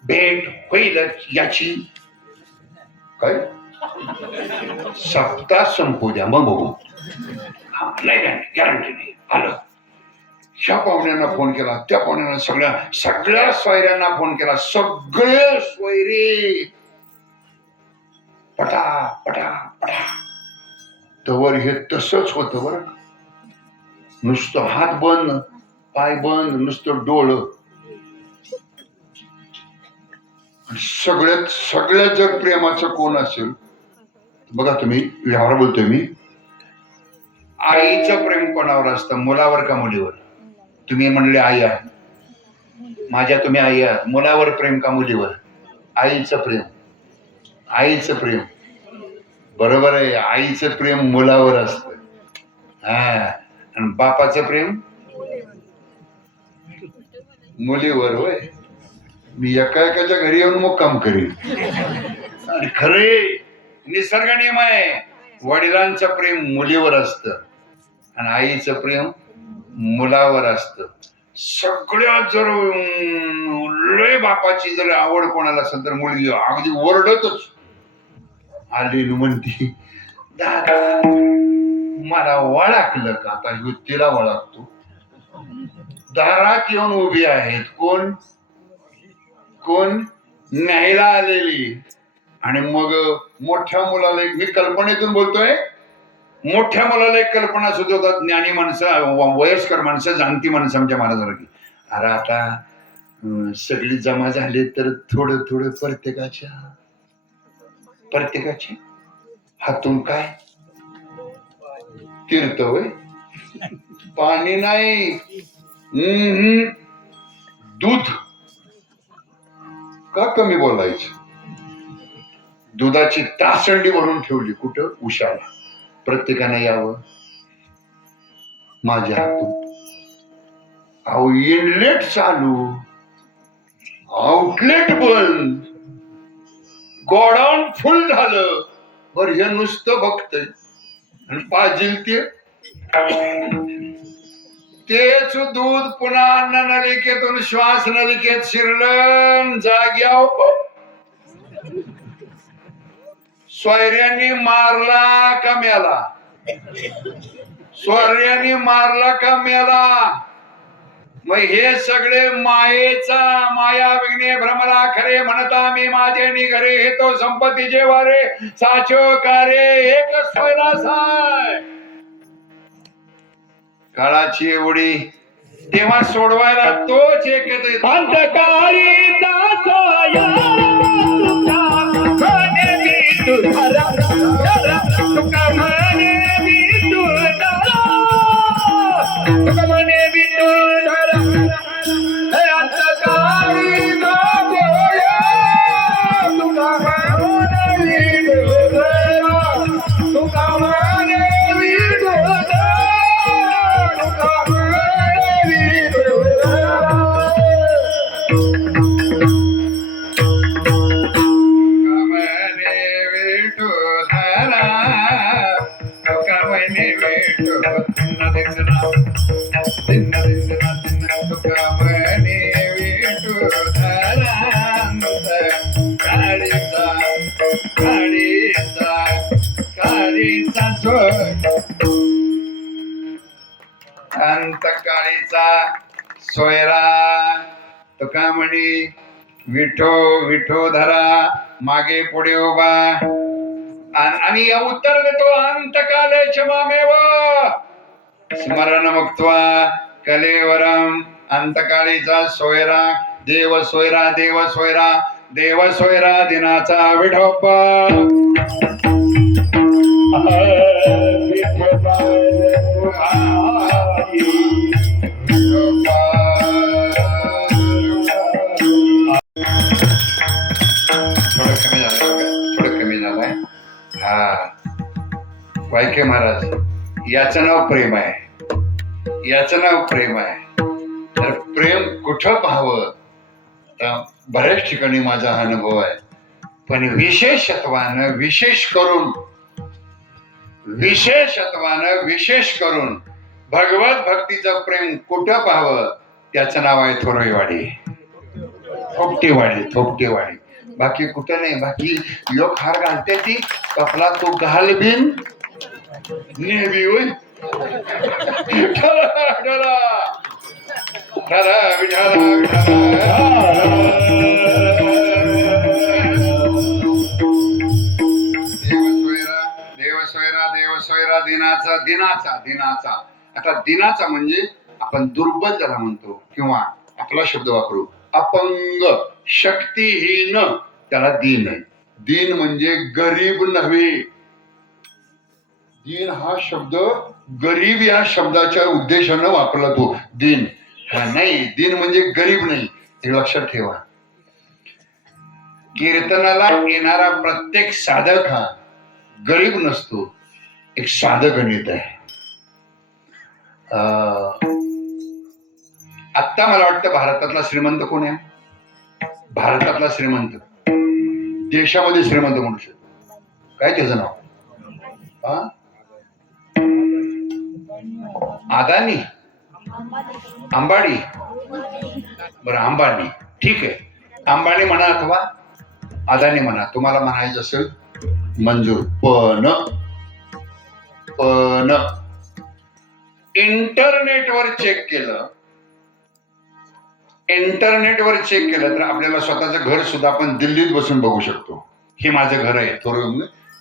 भेट होईल याची काय सप्ताह संपू द्या मग बघू. हा नाही गॅरंटी नाही. आलं. ह्या पाहुण्यांना फोन केला, त्या पाहुण्यांना, सगळ्या सोयऱ्यांना फोन केला. सगळे सोयरे पटा पटा पटा. तवर हे तसंच होतं बरं. नुसतं हात बंद, पाय बंद, नुसतं डोळं. सगळ्यात जर प्रेमाचं कोण असेल बघा, तुम्ही व्यवहार बोलतोय मी, आईचं प्रेम कोणावर असतं? मुलावर का मुलीवर? तुम्ही म्हणले आई आहे माझ्या, तुम्ही आई आहात. मुलावर प्रेम का मुलीवर? आईचं प्रेम. आईचं प्रेम बरोबर आहे. आईचं प्रेम मुलावर असतं. आणि बापाचं प्रेम मुलीवर. होय. मी एकाच्या घरी येऊन मुक्काम करीन. आणि खरे निसर्ग नियम आहे, वडिलांचं प्रेम मुलीवर असतं आणि आईचं प्रेम मुलावर असतं. सगळ्यात जर लय बापाची जर आवड कोणाला असेल तर मुलगी अगदी ओरडतच आली म्हणती, दादा मला वळखलं का? आता युतीला वळखतो. दारात येऊन उभी आहेत. कोण कोण? न्यायला आलेली. आणि मग मोठ्या मुलाला, मी कल्पनेतून बोलतोय, मोठ्या मुलाला एक कल्पना सुचवतात ज्ञानी माणसं, वयस्कर माणसं, जाणती माणसं आमच्या महाराजांसारखी. अरे आता सगळी जमा झाली तर थोडं थोडं प्रत्येकाची हातून काय तीर्थ होय. पाणी नाही, दूध का कमी बोलायचं? दुधाची तासंडी भरून ठेवली कुठं? उशाला. प्रत्येकानं यावं माझ्या हातून. अहो इनलेट चालू, आउटलेट बंद, गोडाऊन फुल झालं. बर हे नुसतं बघतय आणि पाहिजे तेच दूध पुन्हा अन्न नलिकेतून श्वास नलिकेत शिरलं. जाग्यावर सोयऱ्यांनी मारला का मेला? सोयऱ्यांनी मारला का मेला? मग हे सगळे मायेचा माया विघ्ने भ्रमरा खरे म्हणता मी माझे निघरे हे तो संपत्तीचे वारे साचो कारे एक स्वैरासाय. काळाची एवढी तेव्हा सोडवायला तोच एक येतो. अंतकाळी दासोया तुका म्हणे मी तुझा तुका म्हणे मी तुझा तुका म्हणे मी तुझा हे अंतकाळी दासोया तुका म्हणे मी तुझा तुका म्हणे मी तुझा तुका म्हणे मी तुझा. कमने विठुधरा, कमने विठुधरा, तिन्न तिन्न कमने विठुधरा, काळीचा काळीचा काळीचा सोय अंतकाळीचा सोयरा तुका म्हणी विठो विठो धरा मागे पुढे उभा आणि उत्तर देतो अंतकाले क्षमामेव स्मरण मुक्त्वा कलेवरम. अंतकाळीचा सोयरा देव सोयरा देव सोयरा देव सोयरा दिनाचा विठोबा. थोडं कमी झालंय. हा वायके महाराज याचं नाव प्रेम आहे. याचं नाव प्रेम आहे. तर प्रेम कुठं पाहावं तर बऱ्याच ठिकाणी माझा हा अनुभव आहे. पण विशेषत्वानं विशेष करून भगवत भक्तीचं प्रेम कुठं पाहावं त्याचं नाव आहे थोरईवाडी थोपटेवाडी. बाकी कुठं नाही. बाकी योग हार घालते ती आपला तो घाल बिन नेहमी होय. देवसोयरा दिनाचा. आता दिनाचा म्हणजे आपण दुर्बल त्याला म्हणतो किंवा आपला शब्द वापरू अपंग शक्तीहीन त्याला दीन आहे. दीन म्हणजे गरीब नव्हे. दीन हा शब्द गरीब या शब्दाच्या उद्देशानं वापरला तो दीन हा नाही. दीन म्हणजे गरीब नाही हे लक्षात ठेवा. कीर्तनाला येणारा प्रत्येक साधक हा गरीब नसतो. एक साधक गणित आहे. आत्ता मला वाटतं भारतातला श्रीमंत कोण आहे? भारतातला श्रीमंत देशामध्ये श्रीमंत म्हणू शकतो. काय त्याचं नाव? अदानी अंबानी. बरं अंबानी ठीक आहे. अंबानी म्हणा अथवा अदानी म्हणा. तुम्हाला म्हणायचं असेल मंजूर. पण इंटरनेटवर चेक केलं तर आपल्याला स्वतःचं घर सुद्धा आपण दिल्लीत बसून बघू शकतो. हे माझं घर आहे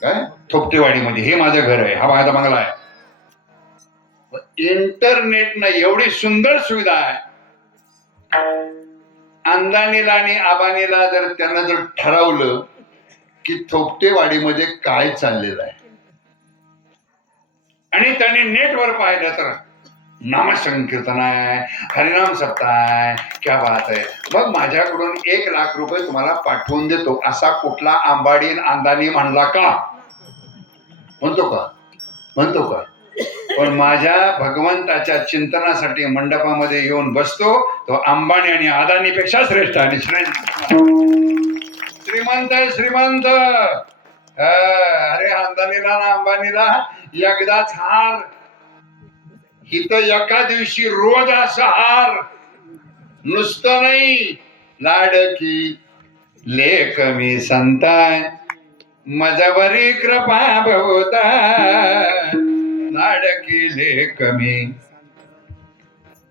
काय थोपटेवाडीमध्ये. हे माझं घर आहे. हा माझा बंगला आहे. इंटरनेटनं एवढी सुंदर सुविधा आहे. अंदानीला आणि आबानीला जर त्यांना जर ठरवलं की थोपटेवाडीमध्ये काय चाललेलं आहे आणि त्यांनी नेटवर पाहिलं तर नामसंकीर्तन आहे, हरिनाम सप्ताह आहे, क्या बात आहे. मग माझ्याकडून 1 लाख रुपये तुम्हाला पाठवून देतो असा कुठला अंबाडी अंदानी म्हणला का? म्हणतो का? पण माझ्या भगवंताच्या चिंतनासाठी मंडपामध्ये येऊन बसतो तो अंबानी आणि अदानीपेक्षा श्रेष्ठ आणि श्रीमंत. अरे अंदानीला ना अंबानीला एकदाच हार. इथं एका दिवशी रोज असा हार. नुसतं नाही लाडकी लेक मी संतान मजबरी कृपा भवता लाडकी लेक मी.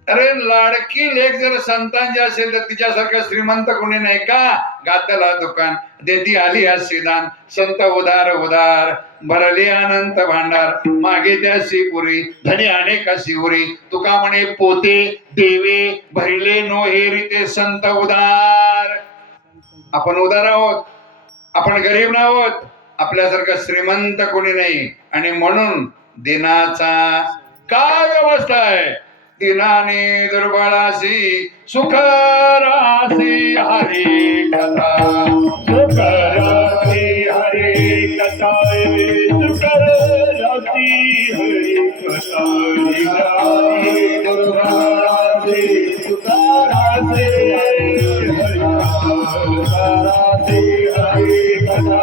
अरे लाडकी लेक जर संतांची असेल तर तिच्यासारखं श्रीमंत कोणी नाही का. गातला दुकान देती आली दान, संत उदार उदार भरली अनंत भांडार. मागे त्यासी पुरी धनी अनेकासी उरी. तुका म्हणे पोते देवे भरिले नोहेरी ते संत उदार. आपण उदार आहोत, आपण गरीब नाहोत, आपल्यासारखं श्रीमंत कोणी नाही. आणि म्हणून दिनाचा काय व्यवस्था आहे. दिनाने दुर्बळासी सुख रासी हरी कथा. सुख रासी हरी कथा सुख रासी हरी कथा. दुर्गारासी सुतारासी हरी हरी कथा.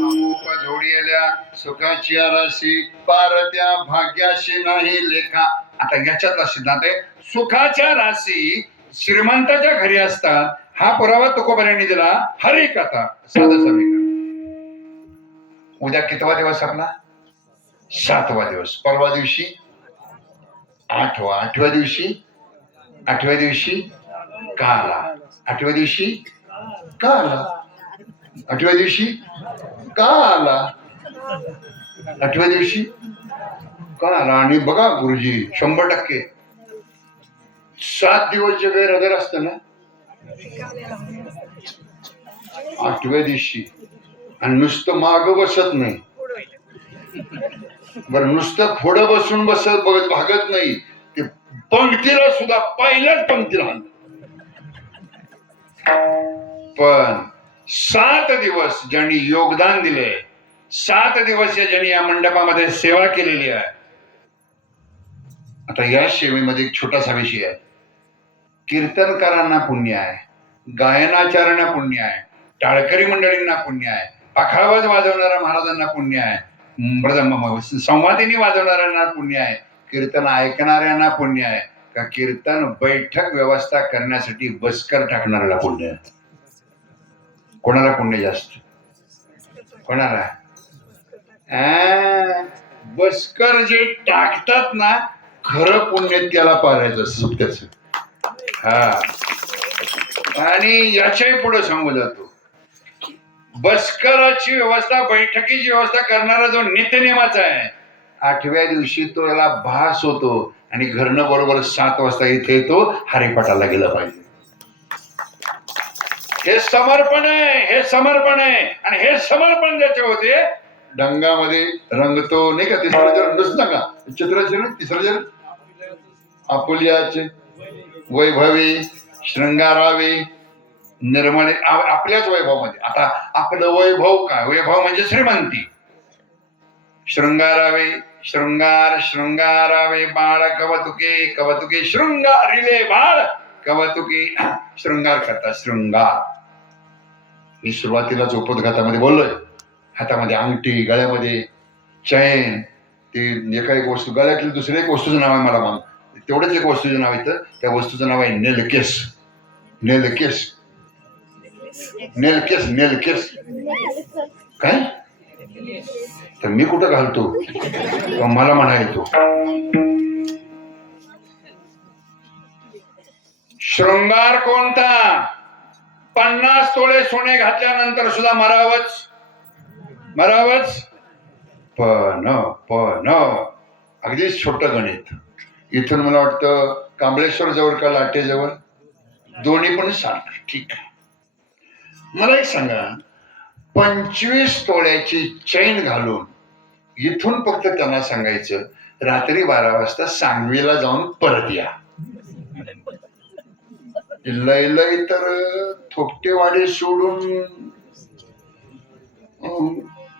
अमुक जोडियल्या सुखाची राशी पार त्या भाग्याशी नाही लेखा. आता याच्यातला सिद्धांत आहे सुखाच्या राशी श्रीमंताच्या घरी असतात. हा पुरावा तुकोबारायांनी दिला. हरी कथा साधं समीकरण. उद्या कितवा दिवस आपला 7वा दिवस. परवा दिवशी 8वा. 8व्या दिवशी काला. 8व्या दिवशी काला. 8व्या दिवशी काला. 8व्या दिवशी काला. आणि बघा गुरुजी 100% 7 दिवस जे गैरहजर असतं ना 8व्या दिवशी. आणि नुसतं माग बसत नाही बरं, नुसतं पुढं बसून बसत बघत भागत नाही. ते पंक्तीला सुद्धा पहिल्याच पंक्तीला. पण 7 दिवस ज्यांनी योगदान दिले, 7 दिवस ज्यांनी या मंडपामध्ये सेवा केलेली आहे. आता या सेवेमध्ये एक छोटासा विषय आहे. कीर्तनकारांना पुण्य आहे, गायनाचार्यांना पुण्य आहे, टाळकरी मंडळींना पुण्य आहे, पाखावाज वाजवणाऱ्या महाराजांना पुण्य आहे, संवादिनी वाजवणाऱ्यांना पुण्य आहे, कीर्तन ऐकणाऱ्यांना पुण्य आहे का कीर्तन बैठक व्यवस्था करण्यासाठी बसकर टाकणाऱ्याला पुण्य आहे. कोणाला पुण्य जास्त? कोणाला? बसकर जे टाकतात ना खरं पुण्य त्याला पाहायचं सुट्याच. हा. आणि याच्याही पुढे सांगू जातो बसकराची व्यवस्था बैठकीची व्यवस्था करणारा जो नित्यनेमाचा आहे 8व्या दिवशी तो याला भास होतो आणि घरनं बरोबर 7 वाजता इथे येतो. हरिपाठाला गेला पाहिजे. हे समर्पण आहे, हे समर्पण आहे. आणि हे समर्पण ज्याचे होते डंगामध्ये रंगतो नाही का. तिसरं जर नसतं का चित्र. तिसरं जर आपुल्याचे वैभवी श्रृंगारावे निर्मळे आपल्याच वैभवामध्ये. आता आपलं वैभव काय? वैभव म्हणजे श्रीमंती. शृंगारावे शृंगार शृंगारावे बाळ कवतुके कवतुके शृंगारिले बाळ कवतुके. शृंगार करतात शृंगार. मी सुरुवातीलाच उपोद्घातामध्ये बोललोय. हातामध्ये अंगठी, गळ्यामध्ये चैन, ते एका एक वस्तू, गळ्यातली दुसऱ्या एक वस्तूचं नाव आहे मला मग तेवढंच एक वस्तूचं नाव येतं. त्या वस्तूचं नाव आहे नेलकेस. नेलकेस नेलकेस नेलकेस काय तर मी कुठं घालतो मला म्हणा येतो. शृंगार कोणता? 50 तोळे सोने घातल्यानंतर सुद्धा मरावच. पण अगदीच छोटं गणित. इथून मला वाटतं कांबळेश्वर जवळ का लाटेजवळ दोन्ही पण सारखं. ठीक आहे. मला एक सांगा 25 तोळ्याची चैन घालून इथून फक्त त्यांना सांगायचं रात्री 12 वाजता सांगवीला जाऊन परत या. लय तर थोपटेवाडी सोडून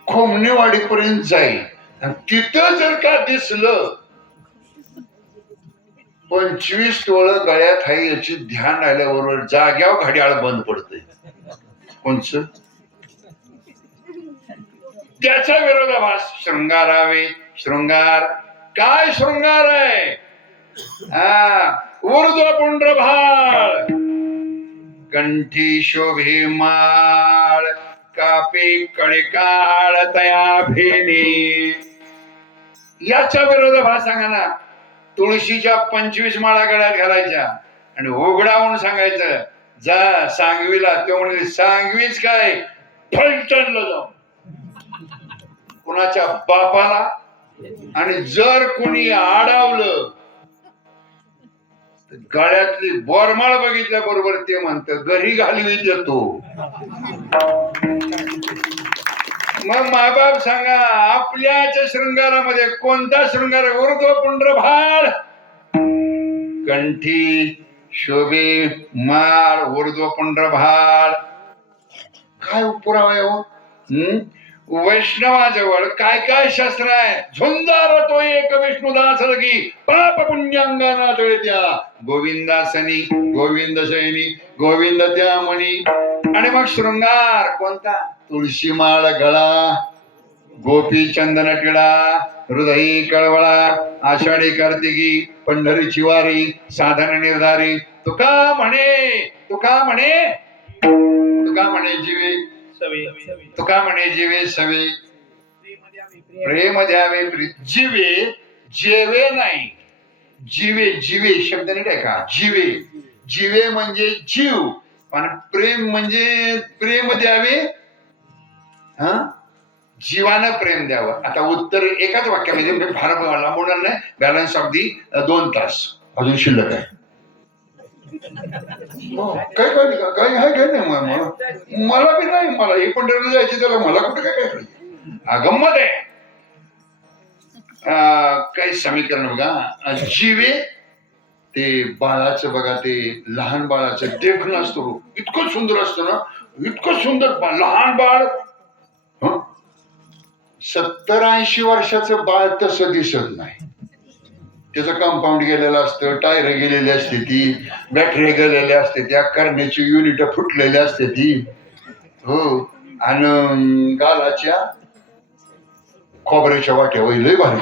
खोमनेवाडीपर्यंत जाईल. आणि तिथं जर का दिसलं 25 तोळं गळ्यात आहे याची ध्यान राहिल्याबरोबर जाग्यावर घड्याळ बंद पडते. कोणचं? त्याचा विरोधाभास शृंगारावे शृंगार. काय शृंगार आहे? ऊर्ध्व पुंड्र भाळ कंठी शोभे माळ कापे कळकाळ तया भेने. याच्या विरोधाभास सांगा ना. तुळशीच्या 25 माळा गळ्यात घालायच्या आणि उघडावून सांगायचं जा सांगवीला. तो म्हणजे सांगवीच काय फलटणला जाऊ कुणाच्या बापाला. आणि जर कोणी आडावलं गळ्यातली बोरमाळ बघितल्या बरोबर ते म्हणतं घरी घालवी देतो. मग मायबाप सांगा आपल्याच शृंगारामध्ये कोणता शृंगार ऊर्ध्वपुंड्र भाळ कंठी शोभे माळ ऊर्ध्वपुंड्र भाळ. काय पुरावा आहे हो? वैष्णवाजवळ काय काय शास्त्र आहे. झुंजार तो एक विष्णुदास लगी पाप पुण्यांगाना तळत्या गोविंदासनी गोविंद शयनी गोविंद त्या मणी. आणि मग शृंगार कोणता तुळशी माळ गळा गोपी चंदन टिळा हृदयी कळवळा आषाढी कार्तिकी पंढरीची वारी साधन निर्धारी. तुका म्हणे तुका म्हणे तुका म्हणे जीवे तुका म्हणे जीवे सवे प्रेम द्यावे जीवे जेवे नाही जीवे जीवे शब्द नाही काय का जीवे जीवे म्हणजे जीव आणि प्रेम म्हणजे प्रेम द्यावे. हा जीवानं प्रेम द्यावं. आता उत्तर एकाच वाक्यामध्ये मी फार लांबवणार नाही. बॅलन्स ऑफ दी 2 तास अजून शिल्लक आहे. काय काय काय काय काय नाही मला बी नाही. मला हे पंढरीला जायचे त्याला मला कुठे काय काय गंमत आहे. काही समीकरण बघा. जीवे ते बाळाचं बघा ते लहान बाळाचं देखणं असतो इतकं सुंदर असतं ना इतकं सुंदर लहान बाळ. 70-80 वर्षाचं बाळ तसं दिसत नाही. त्याचं कंपाऊंड गेलेलं असतं टायर गेलेली असते ती बॅटरी गेलेल्या असते त्या करण्याची युनिट फुटलेली असते ती. हो आणि गालाच्या खोबऱ्याच्या वाट्या वैलय भारी.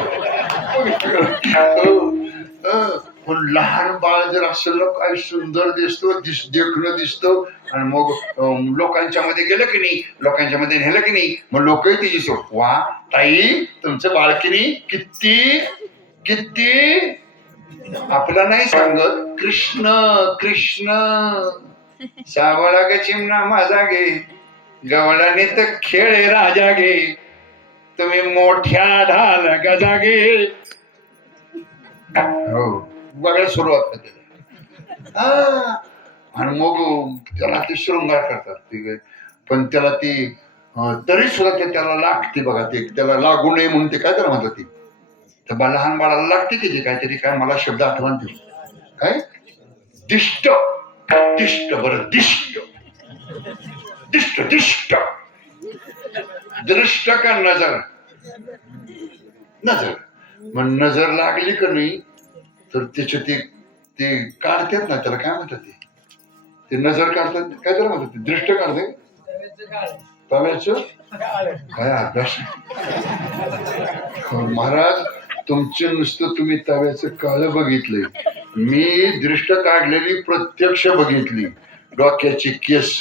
पण लहान बाळ जर असेल ना काय सुंदर दिसतो देखणं दिसतं. आणि मग लोकांच्या मध्ये गेलं की नाही लोकांच्या मध्ये नेलं की नाही मग लोकही तिची सो वा ताई तुमचं बाळकिनी किती किती आपला नाही सांगत कृष्ण कृष्ण सावळा ग चिमणा माझा घे गवळाने तर खेळ राजा घे तुम्ही मोठ्या ढाल गजा घे. हो बघायला सुरुवात करते. आणि मग त्याला ते शृंगार करतात पण त्याला ती तरी सुद्धा ते त्याला लागते बघा. ते त्याला लागू नये म्हणून ते काय त्याला म्हणतात ती तर लहान बाळाला लागते की काहीतरी काय मला शब्द आठवण ते काय दिष्ट दिष्ट बरं दिष्ट दिष्ट दिष्ट दृष्ट का नजर नजर. मग नजर लागली का नाही तर त्याचे ते काढतात ना त्याला काय म्हणतात ते नजर काढतात काय त्याला म्हणतात ते दृष्ट काढते तव्याचं काय अभ्यास. महाराज तुमचं नुसतं तुम्ही तव्याचं काळ बघितलंय मी दृष्ट काढलेली प्रत्यक्ष बघितली. डोक्याची केस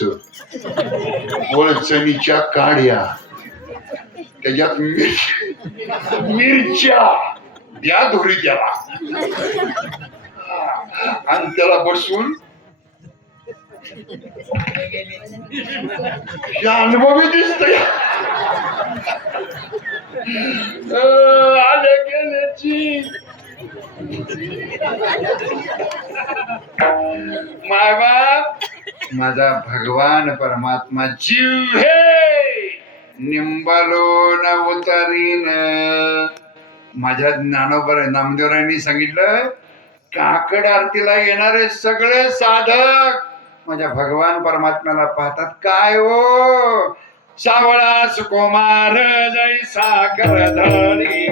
वळचणीच्या काड्या त्याच्यात मिरच्या द्या धुरी त्याला आणि त्याला बसून अनुभवी दिसतोय आले गेल्याची मायबाप माझा भगवान परमात्मा जीव हे निंबालो न उतरीन. माझ्या ज्ञानोबर नामदेवरायांनी सांगितलं काकड आरतीला येणारे सगळे साधक माझ्या भगवान परमात्म्याला पाहतात. काय हो सावळा सुकुमार जैसा करधरी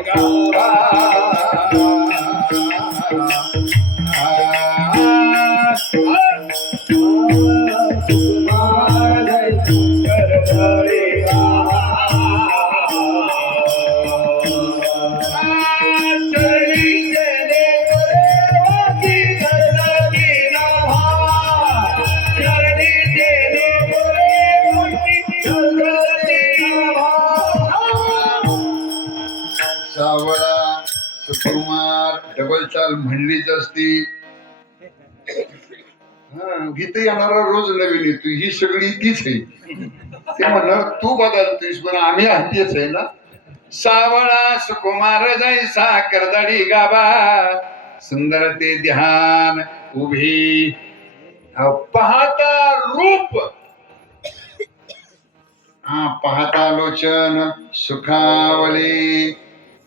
चाल म्हणलीच असती. गीत येणारा रोज नवीन येतो, ही सगळी तीच आहे. ते म्हणणार तू बदलतोयस पण आम्ही तेच आहे ना. सावळा सुकुमार जैसा करदडी गाबा, सुंदर ते ध्यान उभी पाहता रूप, पाहता लोचन सुखावले.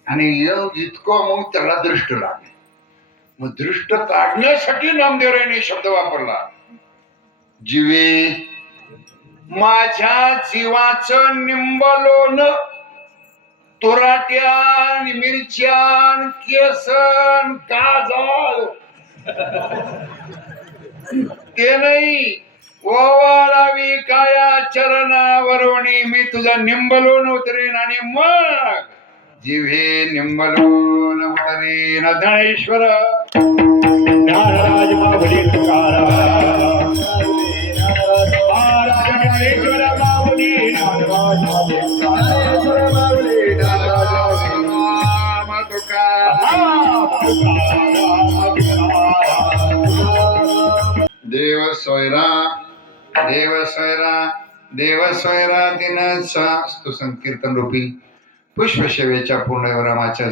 आणि योग इतकं मग त्याला दृष्ट लागले. मग दृष्ट काढण्यासाठी नामदेवरायाने शब्द वापरला. जीवे माझ्या जीवाचं निंबलोन, तुराट्यान मिरच्यान केसन काजळ ते नाही, ओवाळावी काया चरणावरवणी, मी तुझा निंबलोन उतरेन आणि मग जिव्हे निंबलोन उतरेन. धनेश्वर नाराज माऊली तुकाराम, महाराज ज्ञानेश्वर माऊली, नाराज माऊली राम तुकाराम. देव सोयरा देव सोयरा देव सोयरा दिनाचा स्तु संकीर्तन रूपी पुष्पसेवेच्या पूर्ण रामाच्या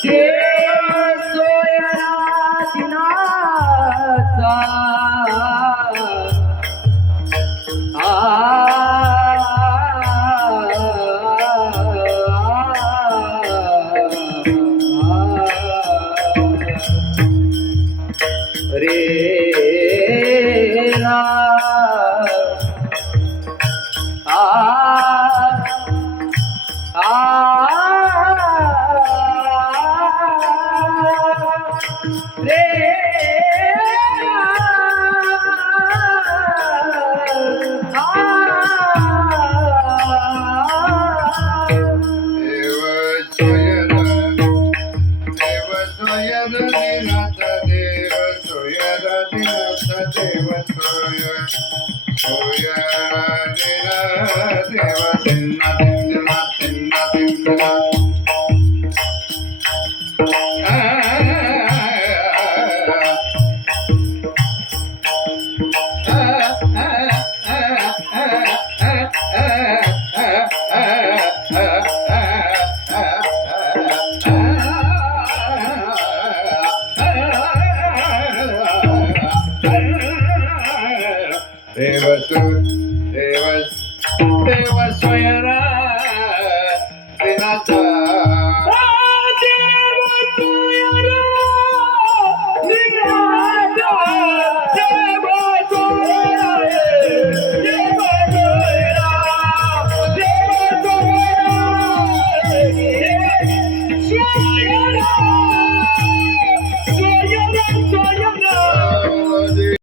देव सोयर देव सोयर दिनाथ देव सोयर दिनाथ देव सोयर सोयर दिन देव दिना दिना दिना दिना देव सोयरा दिनाचा